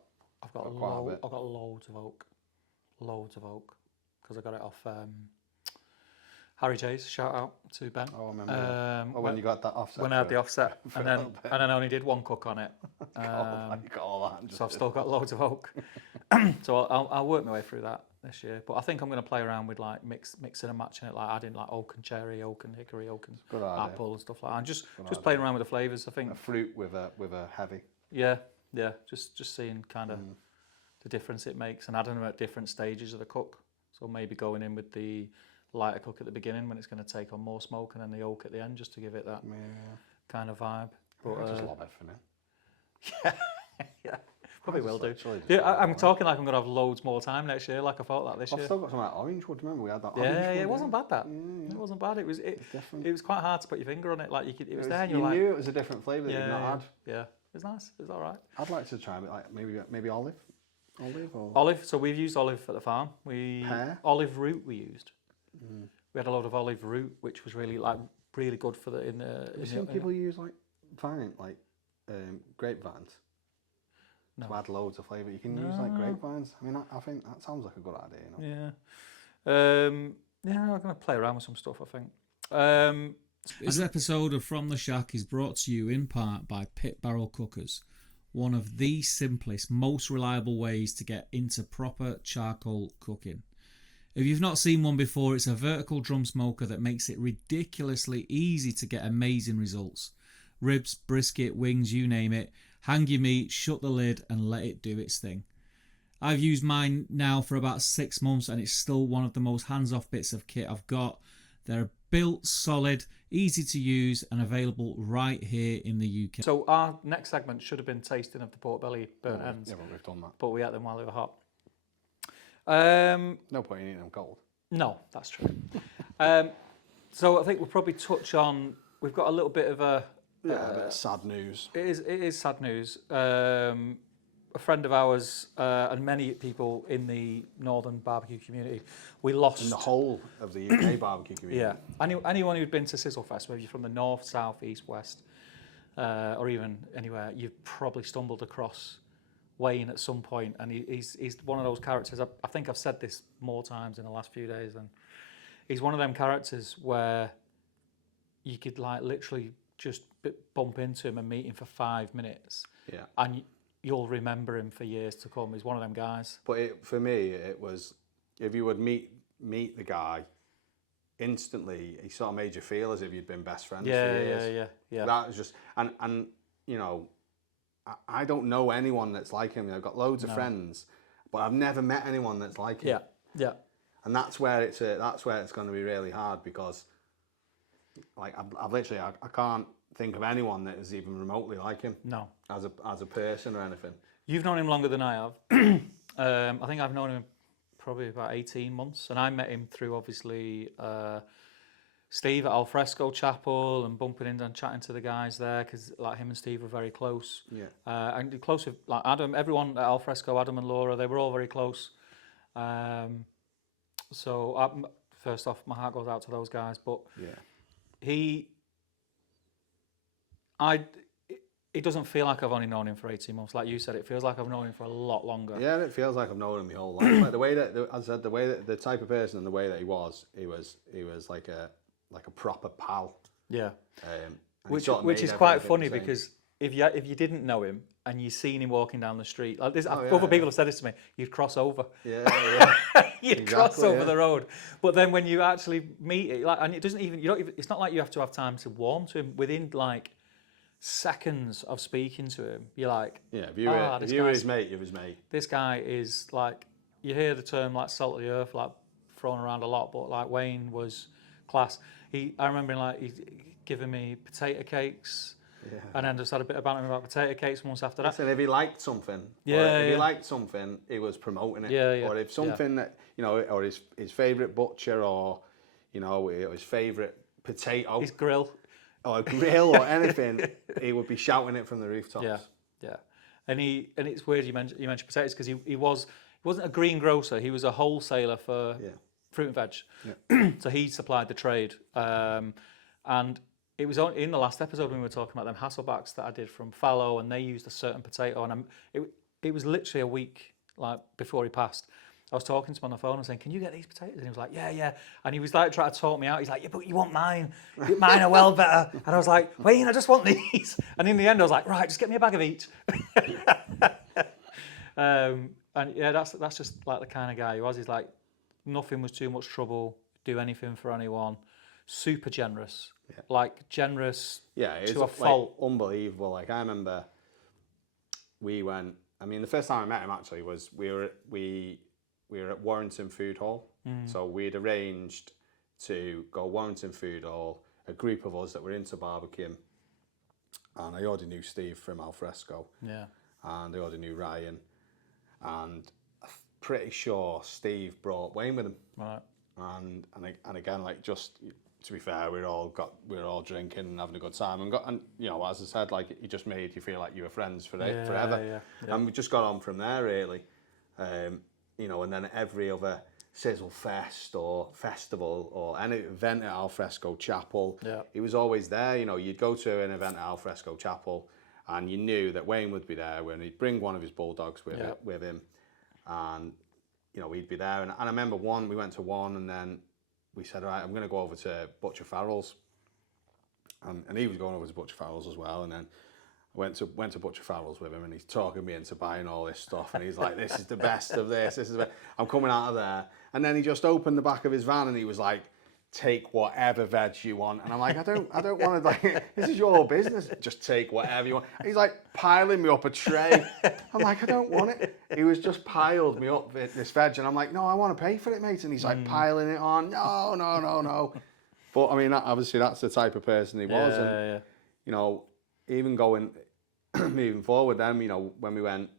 loads of oak, because I got it off Harry J's. Shout out to Ben. Oh, I remember. When you got that offset. When I had the offset, and then I only did one cook on it. You got all that. So I've still got loads of oak. So I'll work my way through that this year. But I think I'm going to play around with like mixing and matching it, like adding like oak and cherry, oak and hickory, oak and apple and stuff like that. And just playing around with the flavours. I think a fruit with a heavy. Yeah. Just seeing kind of the difference it makes and adding them at different stages of the cook. So maybe going in with the lighter cook at the beginning when it's going to take on more smoke, and then the oak at the end just to give it that kind of vibe. But I just love it for me. Yeah, probably will do. Yeah, I'm talking like I'm going to have loads more time next year, like I thought that this year. I've still got some like orange wood. Remember we had that orange yeah, wood, it wasn't bad that. Yeah. It wasn't bad. It was different. It was quite hard to put your finger on it. Like it was there, and you you're like, knew it was a different flavour that you'd not had. Yeah, it was nice. It was all right. I'd like to try it, like maybe olive or olive. So we've used olive at the farm. Pear? Olive root we used. We had a lot of olive root, which was really good for the in the. Have you seen people use like grapevines? No. To add loads of flavour. You can use like grapevines. I mean, I think that sounds like a good idea. You know? Yeah. I'm going to play around with some stuff, I think. This episode of From the Shack is brought to you in part by Pit Barrel Cookers, one of the simplest, most reliable ways to get into proper charcoal cooking. If you've not seen one before, it's a vertical drum smoker that makes it ridiculously easy to get amazing results. Ribs, brisket, wings, you name it. Hang your meat, shut the lid and let it do its thing. I've used mine now for about 6 months and it's still one of the most hands-off bits of kit I've got. They're built solid, easy to use and available right here in the UK. So our next segment should have been tasting of the pork belly burnt ends. Yeah, but we've done that. But we ate them while they were hot. No point in eating them cold. No, that's true. So I think we'll probably touch on, we've got a little bit of a bit of sad news. It is sad news. A friend of ours and many people in the northern barbecue community, we lost... In the whole of the UK barbecue community. Yeah. Anyone who'd been to Sizzlefest, whether you're from the north, south, east, west, or even anywhere, you've probably stumbled across Wayne at some point, and he's one of those characters. I think I've said this more times in the last few days, and he's one of them characters where you could like literally just bump into him and meet him for 5 minutes, and you'll remember him for years to come. He's one of them guys. But for me, it was, if you would meet the guy, instantly he sort of made you feel as if you'd been best friends for years. Yeah. That was just, and you know, I don't know anyone that's like him. I've got loads of friends, but I've never met anyone that's like him. Yeah. And that's where it's going to be really hard, because like I've literally I can't think of anyone that is even remotely like him. No. As a person or anything. You've known him longer than I have. I think I've known him probably about 18 months, and I met him through obviously Steve at Alfresco Chapel, and bumping in and chatting to the guys there, because like him and Steve were very close. Yeah. And close with like Adam, everyone at Alfresco, Adam and Laura, they were all very close. So first off, my heart goes out to those guys. But it doesn't feel like I've only known him for 18 months. Like you said, it feels like I've known him for a lot longer. Yeah, it feels like I've known him my whole life. Like the way that, as I said, the way that the type of person and the way that he was like a proper pal. Yeah. Which is quite funny because if you didn't know him and you seen him walking down the street, like this, other people have said this to me, you'd cross over. Yeah. You'd cross over the road. But then when you actually meet it, like, and it doesn't even, it's not like you have to have time to warm to him. Within like seconds of speaking to him, you're like, if you were his mate, you're his mate. This guy is like, you hear the term like salt of the earth, like thrown around a lot, but like Wayne was class. I remember like he giving me potato cakes. Yeah. And then just had a bit of banter about potato cakes once after that. Listen, if he liked something, he liked something, he was promoting it. Yeah. Or if something that, or his favourite butcher, or, his favourite potato. His grill. Or a grill or anything, he would be shouting it from the rooftops. Yeah. And it's weird you mentioned potatoes, because he wasn't a greengrocer, he was a wholesaler for fruit and veg. Yeah. So he supplied the trade. And it was in the last episode when we were talking about them Hasselbacks that I did from fallow, and they used a certain potato, and it was literally a week like before he passed. I was talking to him on the phone and saying, "Can you get these potatoes?" And he was like, "Yeah." And he was like trying to talk me out. He's like, "Yeah, but you want mine? Mine are well better." And I was like, "Wayne, I just want these." And in the end, I was like, "Right, just get me a bag of each." And yeah, that's just like the kind of guy he was. He's like, nothing was too much trouble. Do anything for anyone. Super generous. Yeah. Like generous to a fault. Unbelievable. Like I remember the first time I met him actually was we were at Warrington Food Hall. So we'd arranged to go Warrington Food Hall, a group of us that were into barbecuing. And I already knew Steve from Alfresco. Yeah. And I already knew Ryan. And I'm pretty sure Steve brought Wayne with him. Right. And again, like, just to be fair, we were all drinking and having a good time, and as I said, like, he just made you feel like you were friends forever. Yeah. And we just got on from there, really. And then every other Sizzle Fest or festival or any event at Alfresco Chapel, he was always there. You'd go to an event at Alfresco Chapel, and you knew that Wayne would be there, when he'd bring one of his bulldogs with him, and he'd be there. And I remember we went to one, and then we said, all right, I'm going to go over to Butcher Farrell's. And he was going over to Butcher Farrell's as well. And then I went to Butcher Farrell's with him, and he's talking me into buying all this stuff. And he's like, this is the best of this. This is the best. I'm coming out of there. And then he just opened the back of his van, and he was like, take whatever veg you want. And I'm like, I don't want to, like, this is your business. Just take whatever you want. And he's like piling me up a tray. I'm like, I don't want it. He was just piled me up this veg. And I'm like, no, I want to pay for it, mate. And he's like piling it on. No. But I mean, obviously that's the type of person he was. Even moving forward then, when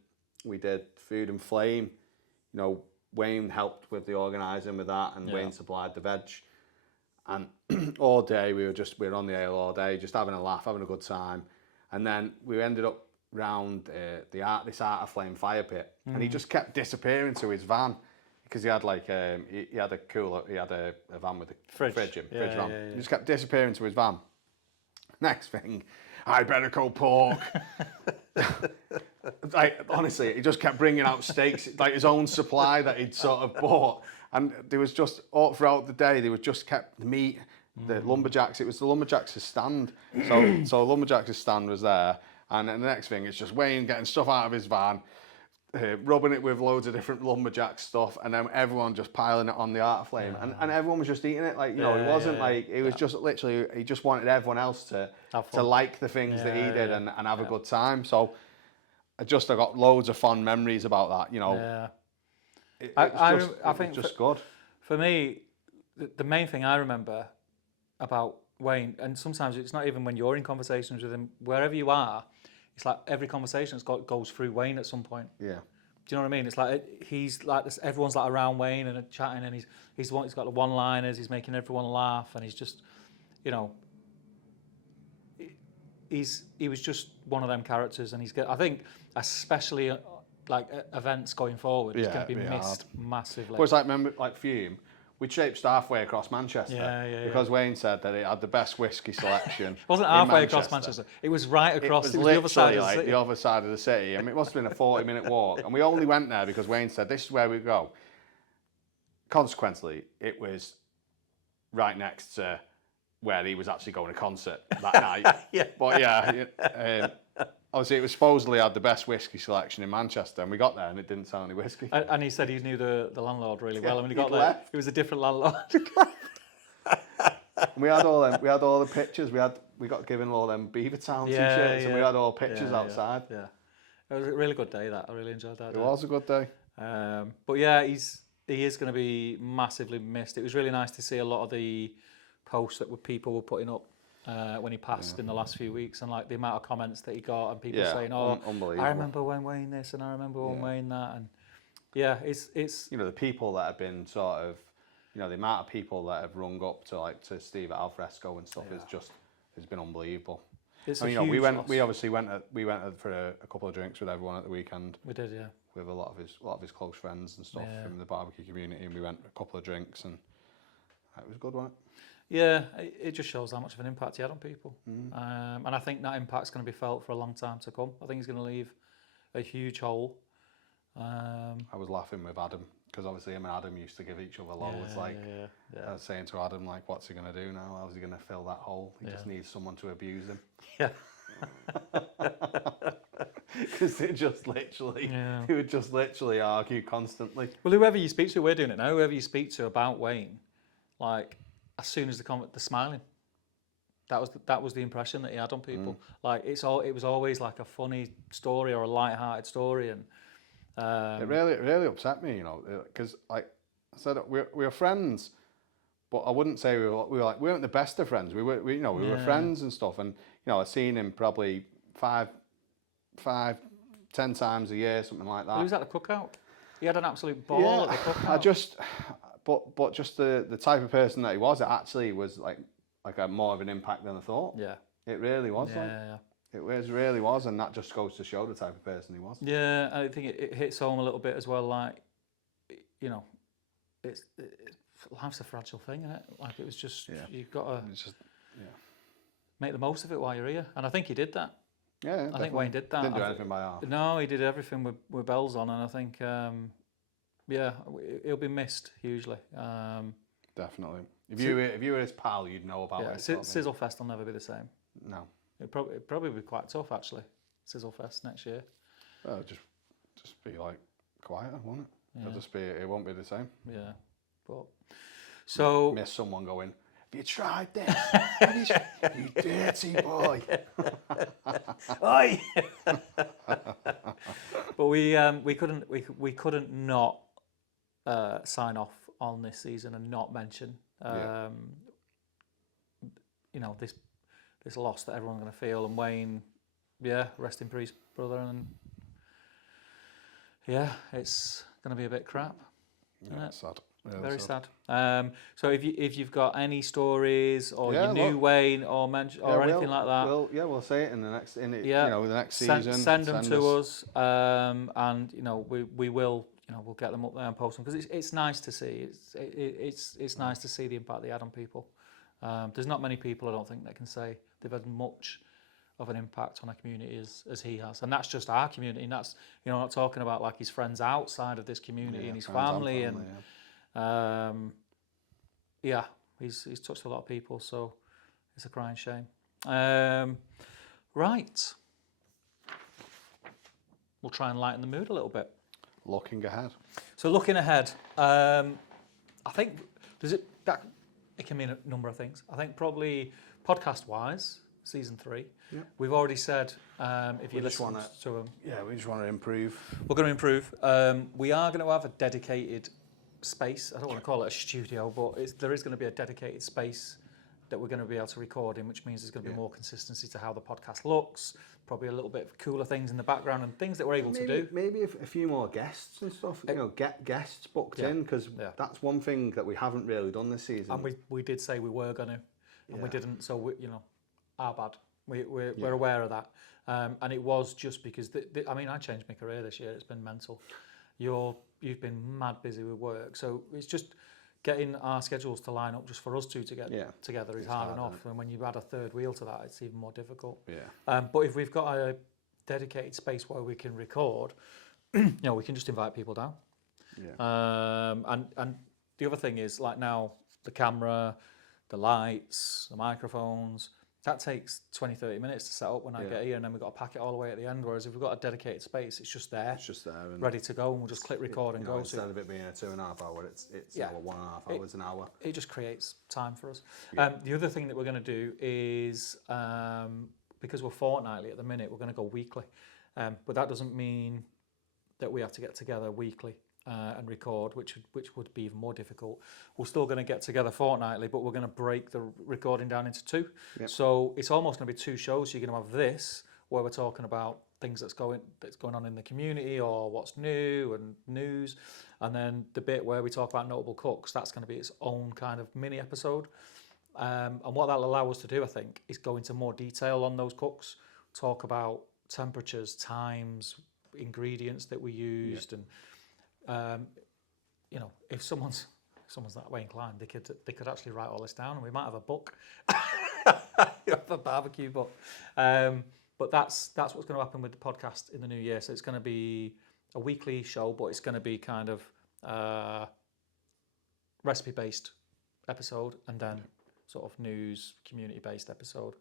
we did Food and Flame, Wayne helped with the organising with that, and Wayne supplied the veg. And all day we were on the ale all day, just having a laugh, having a good time. And then we ended up round this Art of Flame fire pit, and he just kept disappearing to his van, because he had like he had a van with a fridge van. Yeah. He just kept disappearing to his van. Next thing, I better go pork. Like, honestly, he just kept bringing out steaks, like his own supply that he'd sort of bought. And there was just, all throughout the day, they were just kept meat, the lumberjacks. It was the lumberjacks' stand. So lumberjacks' stand was there. And then the next thing is just Wayne getting stuff out of his van, rubbing it with loads of different lumberjack stuff, and then everyone just piling it on the Art of Flame. And everyone was just eating it. Like, it wasn't like, it was just literally, he just wanted everyone else to like the things that he did and have a good time. So I got loads of fond memories about that, I think just good. For me, the main thing I remember about Wayne, and sometimes it's not even when you're in conversations with him, wherever you are, it's like every conversation goes through Wayne at some point. Yeah. Do you know what I mean? It's like he's like this, everyone's like around Wayne and chatting, and he's got the one-liners, he's making everyone laugh, and he's just, he was just one of them characters, and I think especially events going forward, it's going to be it'd be missed massively. Well, it's like, remember, like Fume, we traipsed halfway across Manchester because Wayne said that it had the best whiskey selection. It wasn't halfway across Manchester. It was right across. It was the other side of the city. The other side of the city. I mean, it must have been a 40-minute walk. And we only went there because Wayne said, this is where we go. Consequently, it was right next to where he was actually going to concert that night. But obviously it was supposedly had the best whiskey selection in Manchester, and we got there and it didn't sell any whiskey. And he said he knew the landlord really well. And when he got there, left. it was a different landlord. We had all the pictures. We got given all them Beavertown t-shirts, and we had all pictures outside. Yeah, it was a really good day. That I really enjoyed that. It was a good day. But yeah, he is going to be massively missed. It was really nice to see a lot of the posts that people were putting up when he passed in the last few weeks, and like the amount of comments that he got, and people saying, "Oh, I remember when Wayne this, and I remember when Wayne that," and it's the people that have been sort of, the amount of people that have rung up to Steve at Alfresco and stuff has been unbelievable. It's we obviously went for a couple of drinks with everyone at the weekend. We did, yeah. With a lot of his close friends and stuff from the barbecue community, and we went a couple of drinks, and it was good, wasn't it? Yeah, it just shows how much of an impact he had on people. And I think that impact's going to be felt for a long time to come. I think he's going to leave a huge hole. I was laughing with Adam, because obviously him and Adam used to give each other loads. I was saying to Adam, like, what's he going to do now? How's he going to fill that hole? He just needs someone to abuse him. Yeah. Because they would just literally argue constantly. Well, whoever you speak to, we're doing it now. Whoever you speak to about Wayne, like, as soon as they're smiling. That was the impression that he had on people. Like it was always like a funny story or a light-hearted story, and it really upset me, because like I said, we were friends, but I wouldn't say we weren't the best of friends. We were friends and stuff, and I've seen him probably 10 times a year, something like that. He was at the cookout. He had an absolute ball at the cookout. But just the type of person that he was, it actually was like a more of an impact than I thought. Yeah. It really was. It really was, and that just goes to show the type of person he was. Yeah, I think it hits home a little bit as well. Like, it's life's a fragile thing, isn't it? Like, it was just you've got to make the most of it while you're here, and I think he did that. Yeah, I think Wayne did that. Didn't do anything by half. No, he did everything with bells on, and I think he'll be missed hugely. Definitely. If you were his pal, you'd know about it. Sizzle Fest will never be the same. No. It'd probably be quite tough, actually. Sizzle Fest next year. Well, just be like quieter, won't it? It won't be the same. Yeah, but so miss someone going, "Have you tried this? You dirty boy!" Oi! But we couldn't not sign off on this season and not mention this loss that everyone's going to feel, and Wayne, rest in peace, brother, and it's going to be a bit crap. Yeah, it's sad. Really very sad. So if you've got any stories or you knew Wayne or anything like that, we'll say it in the next the next season. Send them to us, and we will we'll get them up there and post them, because it's nice to see. It's nice to see the impact they had on people. There's not many people, I don't think, that can say they've had much of an impact on a community as he has, and that's just our community. And that's not talking about like his friends outside of this community and his family and. He's touched a lot of people, so it's a crying shame. Right, we'll try and lighten the mood a little bit. Looking ahead. So looking ahead, I think it can mean a number of things. I think probably podcast-wise, season 3. Yeah. We've already said if you listen to them. Yeah, we just want to improve. We're going to improve. We are going to have a dedicated space. I don't want to call it a studio, but there is going to be a dedicated space that we're going to be able to record in, which means there's going to be more consistency to how the podcast looks, probably a little bit of cooler things in the background and things that we're able to do. Maybe a few more guests and stuff, get guests booked in, because that's one thing that we haven't really done this season. And we did say we were going to, and we didn't, so our bad. We're aware of that. And it was just because, I mean, I changed my career this year. It's been mental. You've been mad busy with work. So it's just getting our schedules to line up just for us two to get together is hard enough. And when you add a third wheel to that, it's even more difficult. Yeah. But if we've got a dedicated space where we can record, you know, we can just invite people down. Yeah. And the other thing is, like now, the camera, the lights, the microphones, that takes 20, 30 minutes to set up when I get here, and then we've got to pack it all the way at the end. Whereas if we've got a dedicated space, it's just there. It's just there. And ready to go, and we'll just click record and go. Instead of it being a 2.5 hour, it's 1.5 hours, an hour. It just creates time for us. Yeah. The other thing that we're going to do is, because we're fortnightly at the minute, we're going to go weekly. But that doesn't mean that we have to get together weekly and record, which would be even more difficult. We're still going to get together fortnightly, but we're going to break the recording down into two. Yep. So it's almost going to be two shows. So you're going to have this, where we're talking about things that's going on in the community or what's new and news, and then the bit where we talk about notable cooks. That's going to be its own kind of mini episode. And what that'll allow us to do, I think, is go into more detail on those cooks, talk about temperatures, times, ingredients that we used, and you know, if someone's that way inclined, they could actually write all this down, and we might have a book, a barbecue book. But that's what's going to happen with the podcast in the new year. So it's going to be a weekly show, but it's going to be kind of recipe based episode, and then sort of news, community based episode,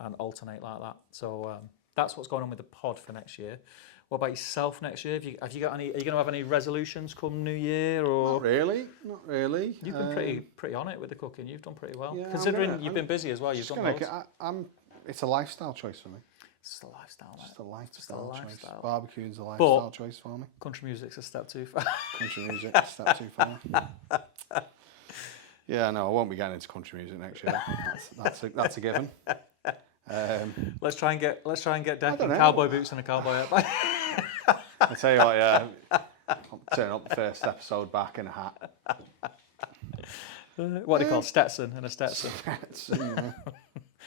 and alternate like that. So that's what's going on with the pod for next year. What about yourself next year? Have you got any? Are you going to have any resolutions come New Year? Or not really. You've been pretty on it with the cooking. You've done pretty well, yeah, considering you've been busy as well. You've done loads. It's a lifestyle choice for me. It's a lifestyle, mate. Just a lifestyle choice. Barbecue is a lifestyle choice for me. Country music's a step too far. Country music, a step too far. Yeah, no, I won't be getting into country music next year. That's a given. Let's try and get Deck in cowboy boots and a cowboy hat. I tell you what, yeah, I'll turn up the first episode back in a hat. What do you call Stetson and a Stetson? Stetson, yeah.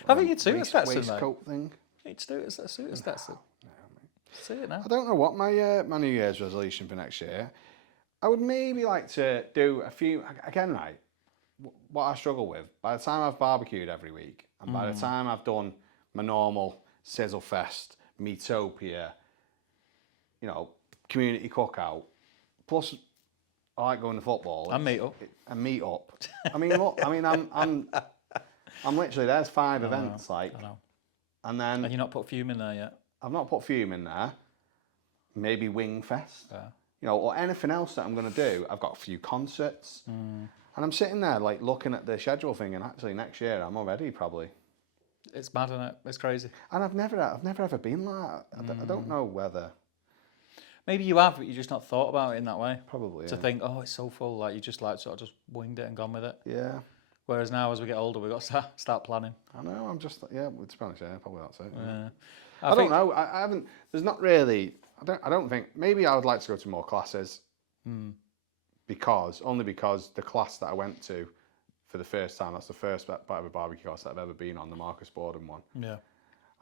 I think you'd suit a Stetson, waistcoat thing. You'd suit a Stetson. See it now. I don't know what my New Year's resolution for next year. I would maybe like to do a few again. Right, what I struggle with by the time I've barbecued every week, and by the time I've done my normal Sizzle Fest, Meetopia, you know, community cookout, plus I like going to football and meet up. I mean, look, I'm literally there's 5 events, like, I know. And then you've not put Fume in there yet. I've not put Fume in there. Maybe Wing Fest, you know, or anything else that I'm going to do. I've got a few concerts, and I'm sitting there like looking at the schedule thing, and actually next year I'm already probably. It's mad, isn't it? It's crazy. And I've never ever been like that. I don't know whether. Maybe you have, but you just not thought about it in that way. Probably. To think, oh, it's so full, like you just like sort of just winged it and gone with it. Yeah. Whereas now, as we get older, we've got to start planning. I know. I'm just to be honest, yeah, probably that's it. Yeah. I don't know. I haven't. There's not really. I don't think. Maybe I would like to go to more classes. Because the class that I went to for the first time, that's the first part of a barbecue class that I've ever been on, the Marcus Borden one. Yeah.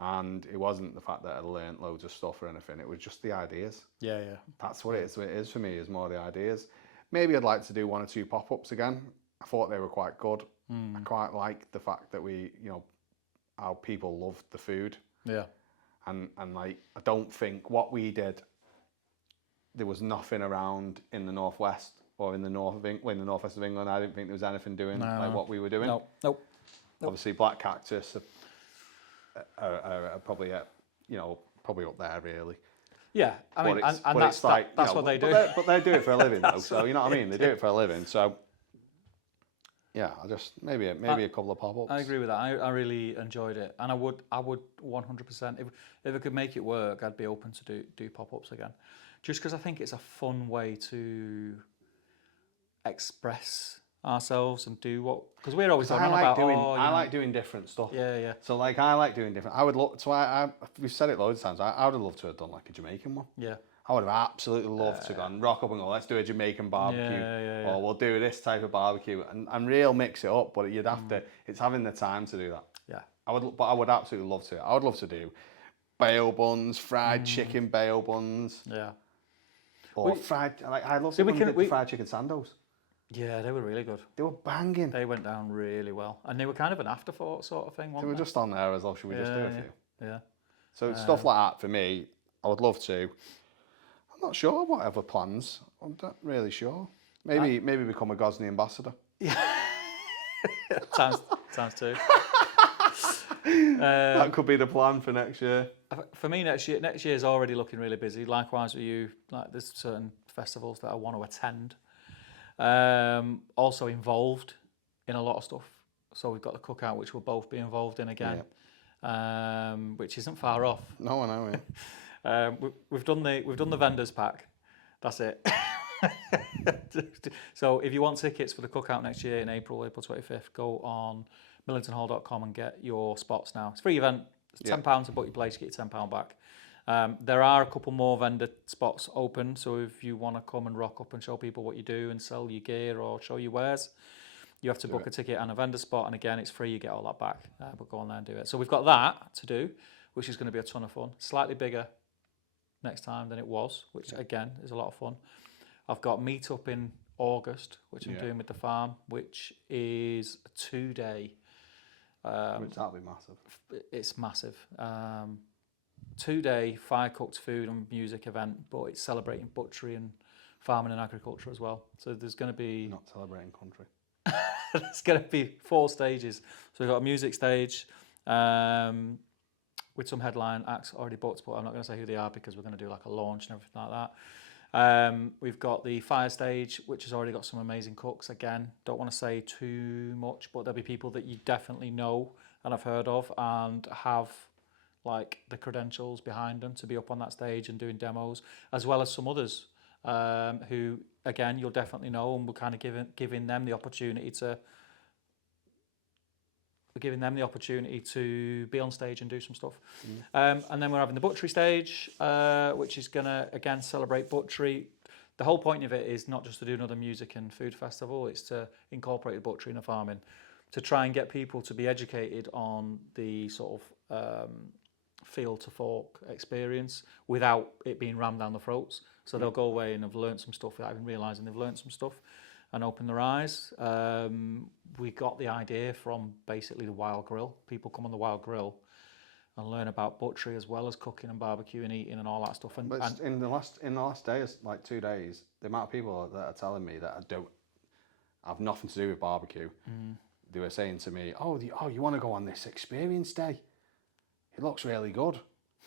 And it wasn't the fact that I'd learnt loads of stuff or anything. It was just the ideas. Yeah. That's what it is. What it is for me is more the ideas. Maybe I'd like to do 1 or 2 pop-ups again. I thought they were quite good. I quite like the fact that we, you know, how people loved the food. Yeah. And like, I don't think what we did, there was nothing around in the northwest or in the northwest of England. I didn't think there was anything doing like what we were doing. Nope. Obviously, Black Cactus are probably probably up there really. Yeah, I mean, and that's like, that's what they do. But they do it for a living though. So you know what I mean? They do it for a living. So yeah, I just maybe a couple of pop-ups. I agree with that. I really enjoyed it, and I would 100%. If I could make it work, I'd be open to do pop-ups again, just because I think it's a fun way to express ourselves and do what, because we're always talking about. I like doing different stuff. Yeah. So like I like doing different. I would look. So we've said it loads of times. I would have loved to have done like a Jamaican one. Yeah. I would have absolutely loved to go and rock up and go, let's do a Jamaican barbecue, Yeah. or we'll do this type of barbecue and real mix it up. But you'd have to. It's having the time to do that. Yeah. I would absolutely love to. I would love to do bail buns, fried chicken bail buns. Yeah. Or fried, like I love the fried chicken sandos. Yeah, they were really good. They were banging. They went down really well. And they were kind of an afterthought sort of thing, weren't They were just on there as well, should we just do a few? Yeah. So stuff like that, for me, I would love to. I'm not sure what other plans. I'm not really sure. Maybe become a Gosney ambassador. Yeah. times two. That could be the plan for next year. For me, next year is already looking really busy. Likewise with you, like there's certain festivals that I want to attend. Also involved in a lot of stuff. So we've got the cookout, which we'll both be involved in again, which isn't far off. No, I know. Yeah. We've done the vendors pack. That's it. So if you want tickets for the cookout next year in April 25th, go on millingtonhall.com and get your spots now. It's a free event. It's £10 to book your place, get your £10 back. There are a couple more vendor spots open, so if you want to come and rock up and show people what you do and sell your gear or show your wares, you have to book a ticket and a vendor spot, and again, it's free, you get all that back, but go on there and do it. So we've got that to do, which is going to be a ton of fun. Slightly bigger next time than it was, which again is a lot of fun. I've got meetup in August, which I'm doing with the farm, which is a 2-day. Which that'll be massive. It's massive. 2-day fire cooked food and music event, but it's celebrating butchery and farming and agriculture as well. So there's going to be not celebrating country. There's going to be 4 stages. So we've got a music stage with some headline acts already booked, but I'm not going to say who they are because we're going to do like a launch and everything like that. We've got the fire stage, which has already got some amazing cooks. Again, don't want to say too much, but there'll be people that you definitely know and have heard of and have like the credentials behind them to be up on that stage and doing demos, as well as some others who, again, you'll definitely know, and we're kind of giving them the opportunity to. We're giving them the opportunity to be on stage and do some stuff. And then we're having the butchery stage, which is going to, again, celebrate butchery. The whole point of it is not just to do another music and food festival, it's to incorporate the butchery and the farming, to try and get people to be educated on the sort of field to fork experience without it being rammed down the throats. So they'll go away and have learned some stuff without even realising they've learned some stuff and open their eyes. We got the idea from basically the Wild Grill. People come on the Wild Grill and learn about butchery as well as cooking and barbecue and eating and all that stuff. And in the last days, like 2 days, the amount of people that are telling me that I don't have nothing to do with barbecue, they were saying to me, "Oh, you want to go on this experience day? It looks really good."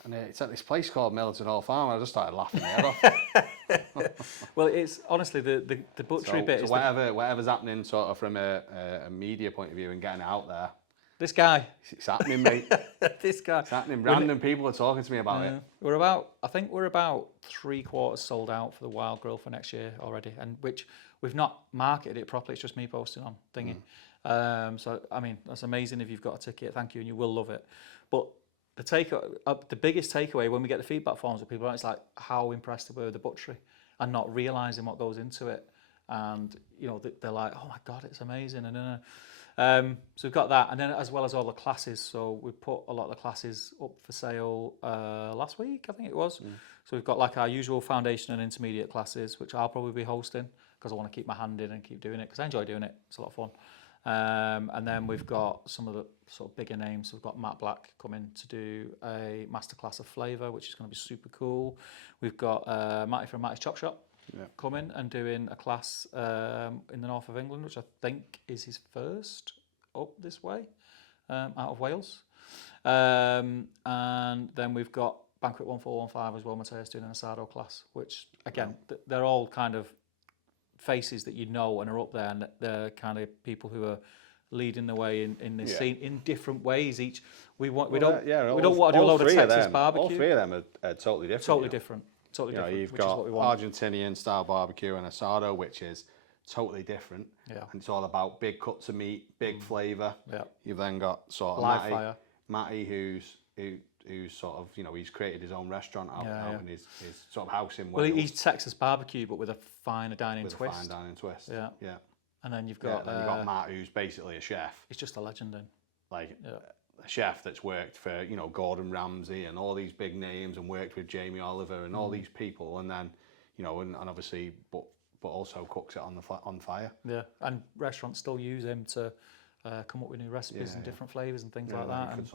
And it's at this place called Millington Hall Farm. I just started laughing my head off. Well, it's honestly the butchery bit. So whatever's happening, sort of from a media point of view and getting it out there. This guy. It's happening, mate. This guy. It's happening. Random people are talking to me about it. I think we're about 3/4 sold out for the Wild Grill for next year already, and which we've not marketed it properly. It's just me posting on thingy. So I mean, that's amazing if you've got a ticket. Thank you, and you will love it. But the biggest takeaway when we get the feedback forms with people, it's like how impressed they were with the butchery and not realising what goes into it. And you know, they're like, "Oh my God, it's amazing!" And so we've got that, and then as well as all the classes. So we put a lot of the classes up for sale last week, I think it was. So we've got like our usual foundation and intermediate classes, which I'll probably be hosting because I want to keep my hand in and keep doing it because I enjoy doing it. It's a lot of fun. And then we've got some of the sort of bigger names. So we've got Matt Black coming to do a masterclass of flavour, which is going to be super cool. We've got Matty from Matty's Chop Shop coming and doing a class in the north of England, which I think is his first up this way, out of Wales. And then we've got Banquet 1415 as well, Mateus doing an asado class, which again, they're all kind of faces that you know and are up there, and they're kind of people who are leading the way in this scene in different ways. We don't want to do a load of Texas barbecue. All 3 of them are totally different. Totally different. You've got Argentinian style barbecue and asado, which is totally different. And it's all about big cuts of meat, big flavour. You've then got sort of Matty, who's sort of, you know, he's created his own restaurant out in his sort of house in Wales. Well, he's Texas barbecue, but with a finer dining twist. A fine dining twist. Yeah. And then you've got Matt, who's basically a chef. He's just a legend then. a chef that's worked for, you know, Gordon Ramsay and all these big names, and worked with Jamie Oliver and all these people, and then, you know, and obviously, but also cooks it on fire. Yeah, and restaurants still use him to come up with new recipes and different flavours and things like that. And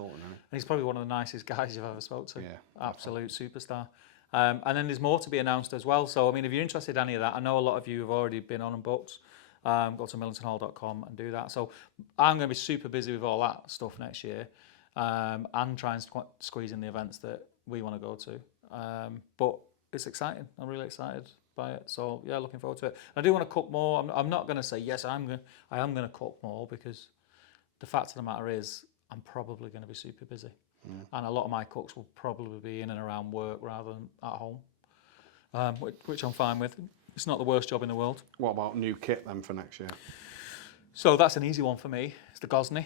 he's probably one of the nicest guys you've ever spoke to. Yeah, absolute superstar. And then there's more to be announced as well. So I mean, if you're interested in any of that, I know a lot of you have already been on and booked. Go to millingtonhall.com and do that. So I'm going to be super busy with all that stuff next year, and try and squeeze in the events that we want to go to. But it's exciting. I'm really excited by it. So yeah, looking forward to it. I do want to cook more. I'm not going to say yes. I am going to cook more, because the fact of the matter is I'm probably going to be super busy, and a lot of my cooks will probably be in and around work rather than at home, which I'm fine with. It's not the worst job in the world. What about new kit then for next year? So that's an easy one for me. It's the Gosney.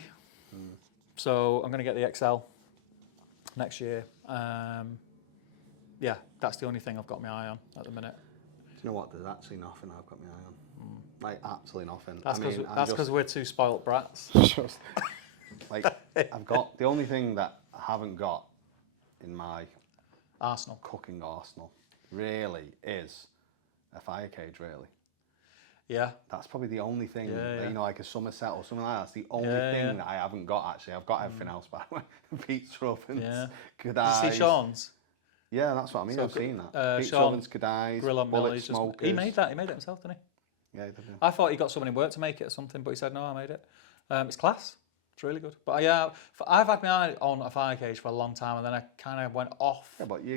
So I'm going to get the XL next year. Yeah, that's the only thing I've got my eye on at the minute. Do you know what? There's actually nothing I've got my eye on. Like, absolutely nothing. That's because we're two spoilt brats. Just, like, I've got, the only thing that I haven't got in my Arsenal cooking arsenal really is a fire cage, really. Yeah. That's probably the only thing, Yeah. you know, like a Somerset or something like that. That's the only thing that I haven't got, actually. I've got everything else, by the way. Pizza ovens, kadais. Did you see Sean's? Yeah, that's what I mean. So, I've seen that. Pizza Sean, ovens, kadais, grill on bullet Mill, smokers. he made that. He made it himself, didn't he? Yeah, he did. Yeah. I thought he got someone in work to make it or something, but he said, no, I made it. It's class. It's really good. But yeah, I've had my eye on a fire cage for a long time, and then I kind of went off. Yeah, but do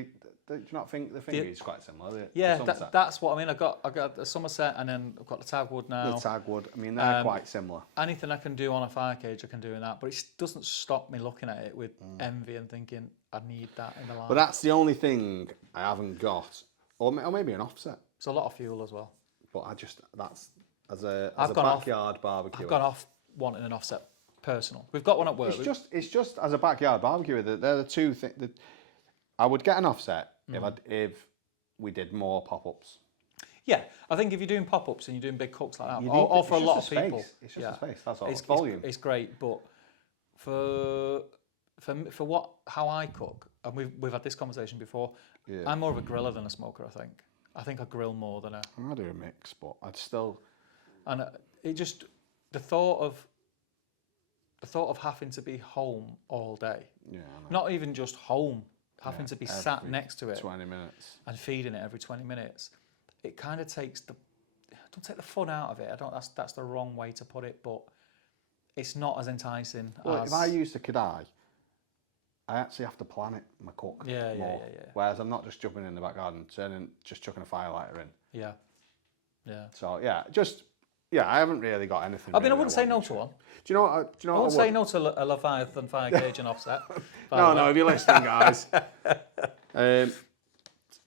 you not think the thing is quite similar? Yeah, that's what I mean. I got the Somerset, and then I've got the Tagwood now. The Tagwood, I mean, they're quite similar. Anything I can do on a fire cage, I can do in that. But it doesn't stop me looking at it with envy and thinking, I need that in the line. But that's the only thing I haven't got. Or maybe an offset. It's a lot of fuel as well. But that's, as a backyard barbecue. I've gone off wanting an offset personal. We've got one at work. It's just as a backyard barbecue. They're the two things that I would get an offset if we did more pop-ups. Yeah, I think if you're doing pop-ups and you're doing big cooks like that, or for a lot of people, it's just a space. That's all. It's volume. It's great, but for how I cook, and we've had this conversation before. Yeah. I'm more of a griller than a smoker. I think I grill more than I do a mix, but I'd still. And it just the thought of having to be home all day. Yeah. Not even just home, having to be sat next to it 20 minutes and feeding it every 20 minutes. It kind of takes don't take the fun out of it. I don't. That's the wrong way to put it, but it's not as enticing. Well, if I use the kadai, I actually have to plan it, my cook. Yeah. Whereas I'm not just jumping in the back garden, just chucking a firelighter in. Yeah. So I haven't really got anything. I mean, I wouldn't say no to one. Do you know what? I wouldn't say no to a Leviathan fire cage and offset. No, if you're listening, guys.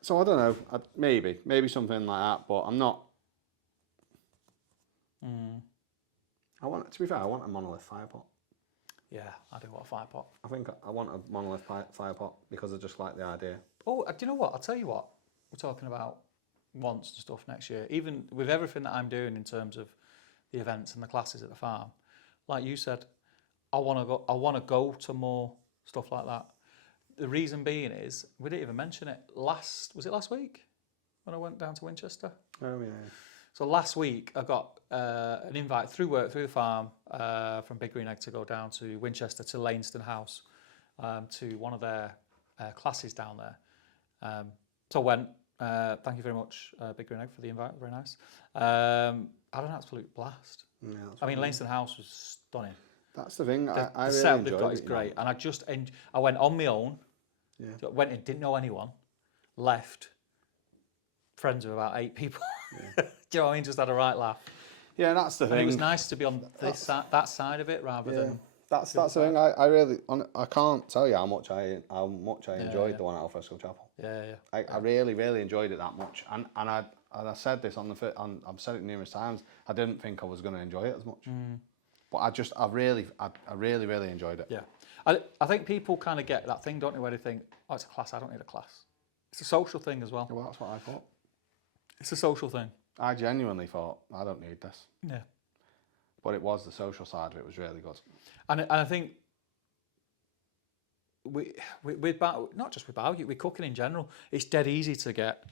So I don't know. Maybe something like that, but I'm not. To be fair, I want a monolith fire pot. Yeah, I do want a fire pot. I think I want a monolith fire pot because I just like the idea. Oh, do you know what? I'll tell you what. We're talking about wants and stuff next year. Even with everything that I'm doing in terms of the events and the classes at the farm, like you said, I want to go to more stuff like that. The reason being is we didn't even mention it. Was it last week when I went down to Winchester? Oh yeah. So last week I got an invite through work, through the farm, from Big Green Egg to go down to Winchester to Lainston House to one of their classes down there. So I went. Thank you very much, Big Green Egg, for the invite. Very nice. I had an absolute blast. Yeah, I mean, Lainston House was stunning. That's the thing. The really setup they've got is great, and I went on my own. Yeah. Went in, didn't know anyone. Left. Friends of about 8 people. Yeah. Do you know what I mean? Just had a right laugh. Yeah, that's the thing. And it was nice to be on that side of it rather than. That's the thing. I can't tell you how much I enjoyed the one at Alfresco Chapel. Yeah. I really, really enjoyed it that much, and I said this I've said it numerous times. I didn't think I was going to enjoy it as much, but I really, really enjoyed it. Yeah, I think people kind of get that thing, don't they, where they think, oh, it's a class. I don't need a class. It's a social thing as well. Well, that's what I thought. It's a social thing. I genuinely thought I don't need this. Yeah. But it was the social side of it was really good. And I think not just with barbecue, with cooking in general, it's dead easy to get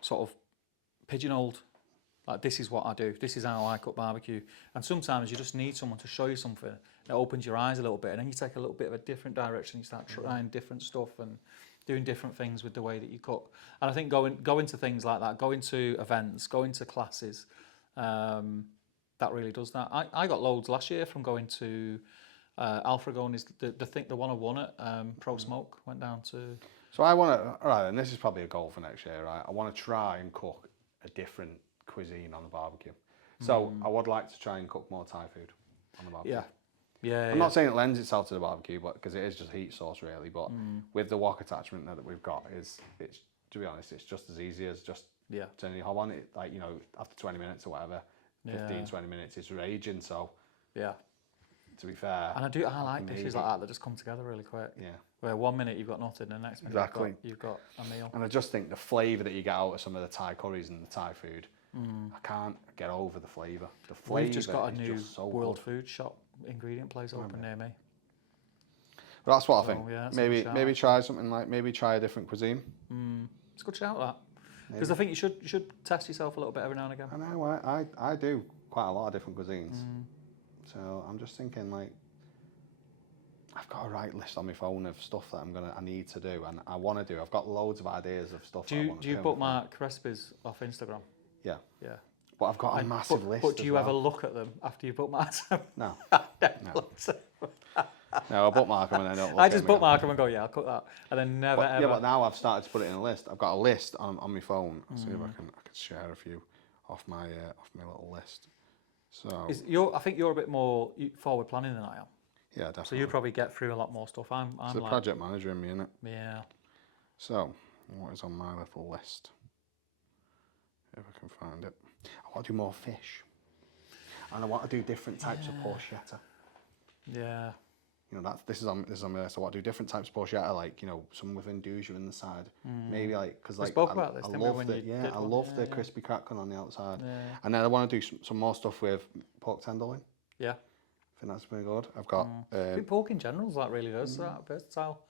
sort of pigeonholed. Like, this is what I do, this is how I cook barbecue. And sometimes you just need someone to show you something. It opens your eyes a little bit, and then you take a little bit of a different direction. You start trying different stuff and doing different things with the way that you cook. And I think going to things like that, going to events, going to classes, that really does that. I got loads last year from going to Alfragon, is the one I won at Pro Smoke, went down to. So I want to, all right, and this is probably a goal for next year, right? I want to try and cook a different cuisine on the barbecue. So I would like to try and cook more Thai food on the barbecue. Yeah. I'm not saying it lends itself to the barbecue, but because it is just heat source really. But with the wok attachment that we've got, it's to be honest, it's just as easy as just turning your hob on. It, like, you know, after 20 minutes or whatever, 15, 20 minutes, it's raging. So to be fair, and I like dishes like that just come together really quick. Yeah. Where 1 minute you've got nothing, and the next minute you've got a meal. And I just think the flavour that you get out of some of the Thai curries and the Thai food, I can't get over the flavour. The flavour. We've just got a new world good. food shop ingredient place open near me. But that's what I think. Yeah, maybe try something like try a different cuisine. It's a good shout, that. Because I think you should test yourself a little bit every now and again. I know. I do quite a lot of different cuisines. So I'm just thinking, like, I've got a right list on my phone of stuff that I need to do, and I want to do. I've got loads of ideas of stuff. Do you bookmark recipes off Instagram? Yeah. But I've got a massive list. But do you ever look at them after you bookmarked them? No. No, I bookmark them and I don't look I just bookmark them and go, I'll cook that, and then never ever. Yeah, but now I've started to put it in a list. I've got a list on my phone. I'll see if I can share a few off my little list. So I think you're a bit more forward planning than I am. Yeah, definitely. So you probably get through a lot more stuff. I'm it's the like, project manager in me, isn't it? Yeah. So, what is on my little list? If I can find it. I want to do more fish. And I want to do different types of porchetta. Yeah. You know, this is on my list. I want to do different types of porchetta, like, you know, some with induja in the side. Maybe like, because like, I love the crispy crackling on the outside. Yeah. And then I want to do some more stuff with pork tenderloin. Yeah. I think that's pretty good. I've got. I think pork in general is like really versatile.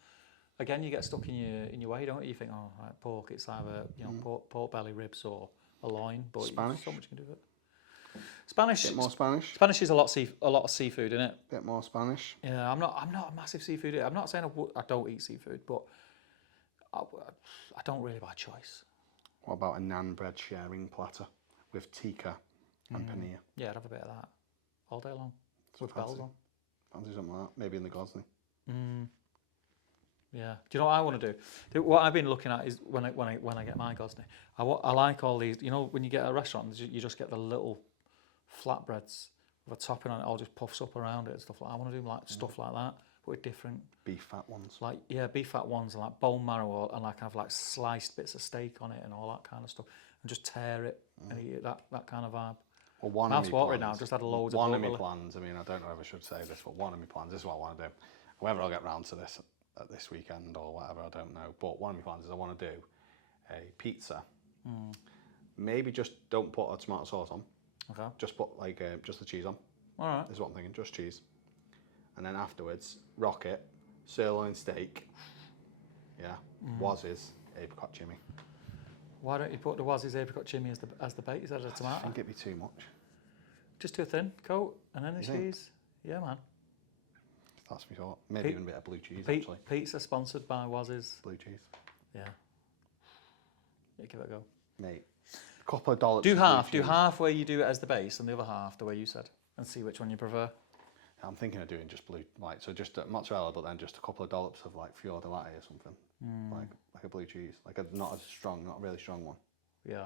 Again, you get stuck in your way, don't you? You think, oh, right, pork, it's either pork belly, ribs, or a loin. But Spanish. So much you can do with it. Spanish. Bit more Spanish. Spanish is a lot of seafood, isn't it? Bit more Spanish. Yeah, I'm not a massive seafood eater. I'm not saying I don't eat seafood, but I don't really by choice. What about a naan bread sharing platter with tikka and paneer? Yeah, I'd have a bit of that all day long with bells on. Fancy something like that? Maybe in the Gosney. Yeah. Do you know what I want to do? What I've been looking at is when I get my Gosney, I like all these. You know, when you get at a restaurant, you just get the little flatbreads with a topping on it, all just puffs up around it and stuff like that. I want to do like stuff like that, but with different beef fat ones. Like beef fat ones and like bone marrow and like kind of like sliced bits of steak on it and all that kind of stuff, and just tear it and eat it, that kind of vibe. Well, one of my plans, now. I've just had loads of one of my plans. I mean, I don't know if I should say this, but one of my plans. This is what I want to do. Whether I'll get round to this this weekend or whatever, I don't know. But one of my plans is I want to do a pizza. Maybe just don't put a tomato sauce on. Okay. Just put like just the cheese on. All right. This is what I'm thinking. Just cheese. And then afterwards, rocket, sirloin steak. Yeah. Waz's apricot chimney. Why don't you put the Waz's apricot chimney as the bait instead of the tomato? I think it'd be too much. Just too thin coat and then the cheese. Yeah, man. That's my thought. Maybe even a bit of blue cheese, actually. Pizza sponsored by Waz's. Blue cheese. Yeah. Give it a go. Mate, a couple of dollops. Do half where you do it as the base and the other half the way you said, and see which one you prefer. I'm thinking of doing just blue, like, so just mozzarella, but then just a couple of dollops of like fior di latte or something, like a blue cheese, like not a really strong one. Yeah.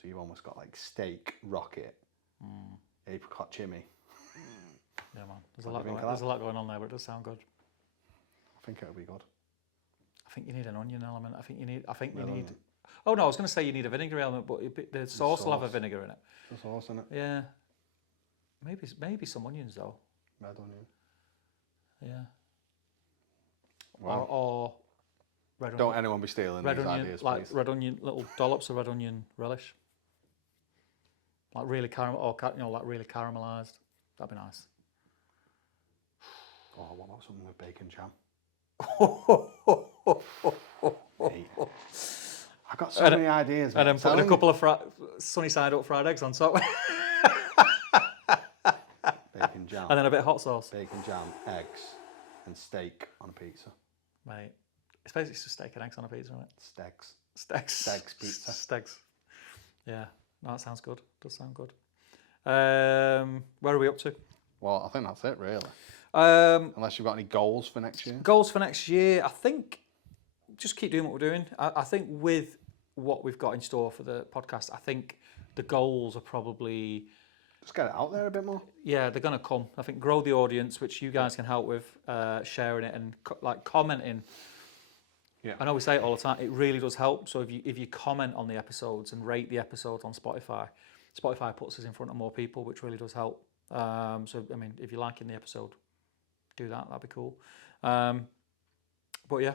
So you've almost got like steak, rocket, apricot chimney. Yeah, man. There's a lot going on there, but it does sound good. I think it'll be good. I think you need an onion element. I think you need. Oh no, I was going to say you need a vinegar element, but the sauce will have a vinegar in it. The sauce in it. Yeah. Maybe some onions though. Red onion. Yeah. Wow. Or red onion. Don't anyone be stealing these ideas, like please. Red onion, little dollops of red onion relish. Like really like really caramelised. That'd be nice. Oh, what about something with bacon jam? Mate, I've got so many ideas, And mate. then putting a couple of sunny side up fried eggs on top. Bacon jam. And then a bit of hot sauce. Bacon jam, eggs, and steak on a pizza. Mate, it's basically just steak and eggs on a pizza, isn't it? Steaks. Steaks pizza. Steaks. Yeah, no, that sounds good. Does sound good. Where are we up to? Well, I think that's it, really. Unless you've got any goals for next year. Goals for next year, I think just keep doing what we're doing. I think with what we've got in store for the podcast, I think the goals are probably... Just get it out there a bit more. Yeah, they're going to come. I think grow the audience, which you guys can help with, sharing it and commenting. Yeah. I know we say it all the time. It really does help. So if you comment on the episodes and rate the episodes on Spotify puts us in front of more people, which really does help. So I mean, if you're liking the episode, do that. That'd be cool. But yeah,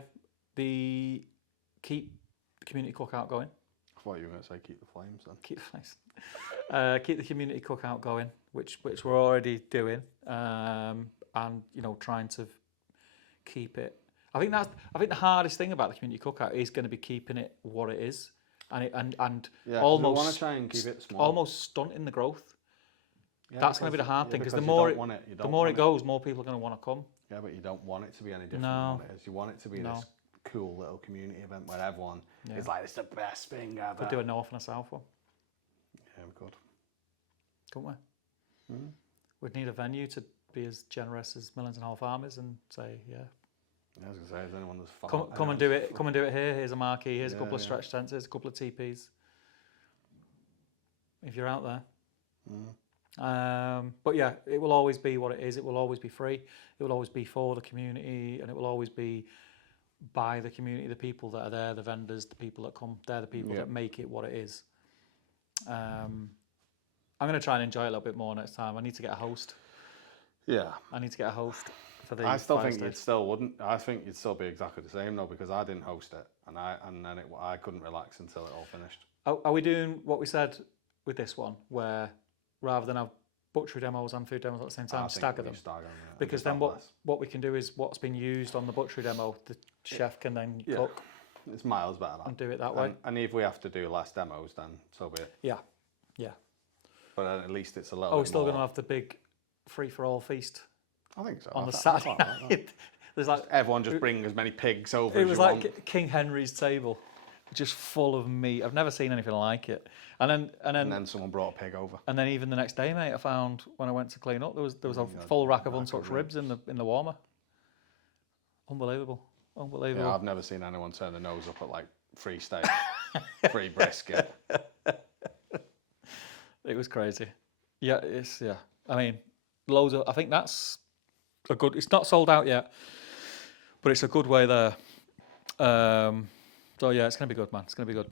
keep the community cookout going. I thought you were going to say keep the flames then. Keep the flames. Keep the community cookout going, which we're already doing, and trying to keep it. I think the hardest thing about the community cookout is going to be keeping it what it is, and almost we want to try and keep it small. Almost stunting the growth. Yeah, that's going to be the hard thing because the more it goes, more people are going to want to come. Yeah, but you don't want it to be any different than what it is. You want it to be this cool little community event where everyone is like, it's the best thing ever. Could do a north and a south one. Yeah, we could. Couldn't we? Mm. We'd need a venue to be as generous as Millens and Hall Farmers and say, yeah. I was going to say, is anyone that's come and do it. Come and do it here. Here's a marquee. Here's a couple of stretch tents. Here's a couple of TPs. If you're out there. But yeah, it will always be what it is. It will always be free. It will always be for the community, and it will always be by the community, the people that are there, the vendors, the people that come. They're the people that make it what it is. I'm going to try and enjoy it a little bit more next time. I need to get a host. Yeah. I need to get a host for the. I still think you still wouldn't. I think you'd still be exactly the same though, because I didn't host it, and then I couldn't relax until it all finished. Are we doing what we said with this one, where rather than have butchery demos and food demos at the same time, stagger them? Because then what we can do is what's been used on the butchery demo, the chef can then cook. It's miles better and do it that way. And if we have to do less demos, then so be it. Yeah. But at least it's a little. Oh, we're still going to have the big free-for-all feast. I think so. On the Saturday night. There's like everyone just bring as many pigs over. It as was you like want. King Henry's table, just full of meat. I've never seen anything like it. And then someone brought a pig over. And then even the next day, mate, I found when I went to clean up, there was a full rack of untouched ribs in the warmer. Unbelievable. Yeah, I've never seen anyone turn their nose up at like free steak, free brisket. It was crazy. Yeah, I mean, loads of. I think that's a good. It's not sold out yet, but it's a good way there. So yeah, it's gonna be good, man. It's gonna be good.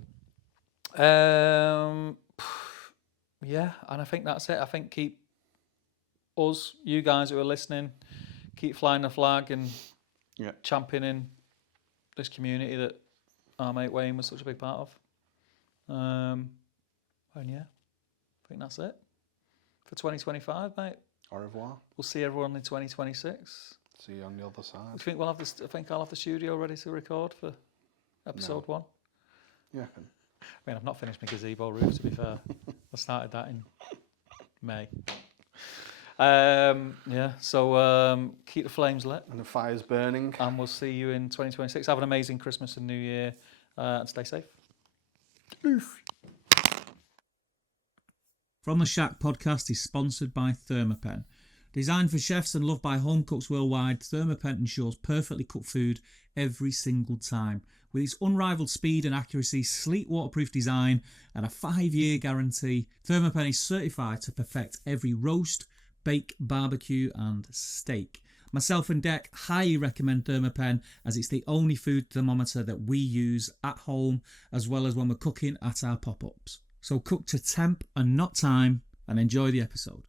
Yeah, and I think that's it. I think keep us, you guys who are listening, keep flying the flag and championing this community that our mate Wayne was such a big part of. And yeah, I think that's it for 2025, mate. Au revoir. We'll see everyone in 2026. See you on the other side. I think I think I'll have the studio ready to record for episode 1. Yeah. I mean, I've not finished my gazebo roof, to be fair. I started that in May. So keep the flames lit. And the fire's burning. And we'll see you in 2026. Have an amazing Christmas and New Year, and stay safe. From the Shack podcast is sponsored by Thermapen. Designed for chefs and loved by home cooks worldwide, Thermapen ensures perfectly cooked food every single time. With its unrivaled speed and accuracy, sleek waterproof design, and a 5-year guarantee, Thermapen is certified to perfect every roast, bake, barbecue and steak. Myself and Dec highly recommend Thermapen as it's the only food thermometer that we use at home as well as when we're cooking at our pop-ups. So cook to temp and not time and enjoy the episode.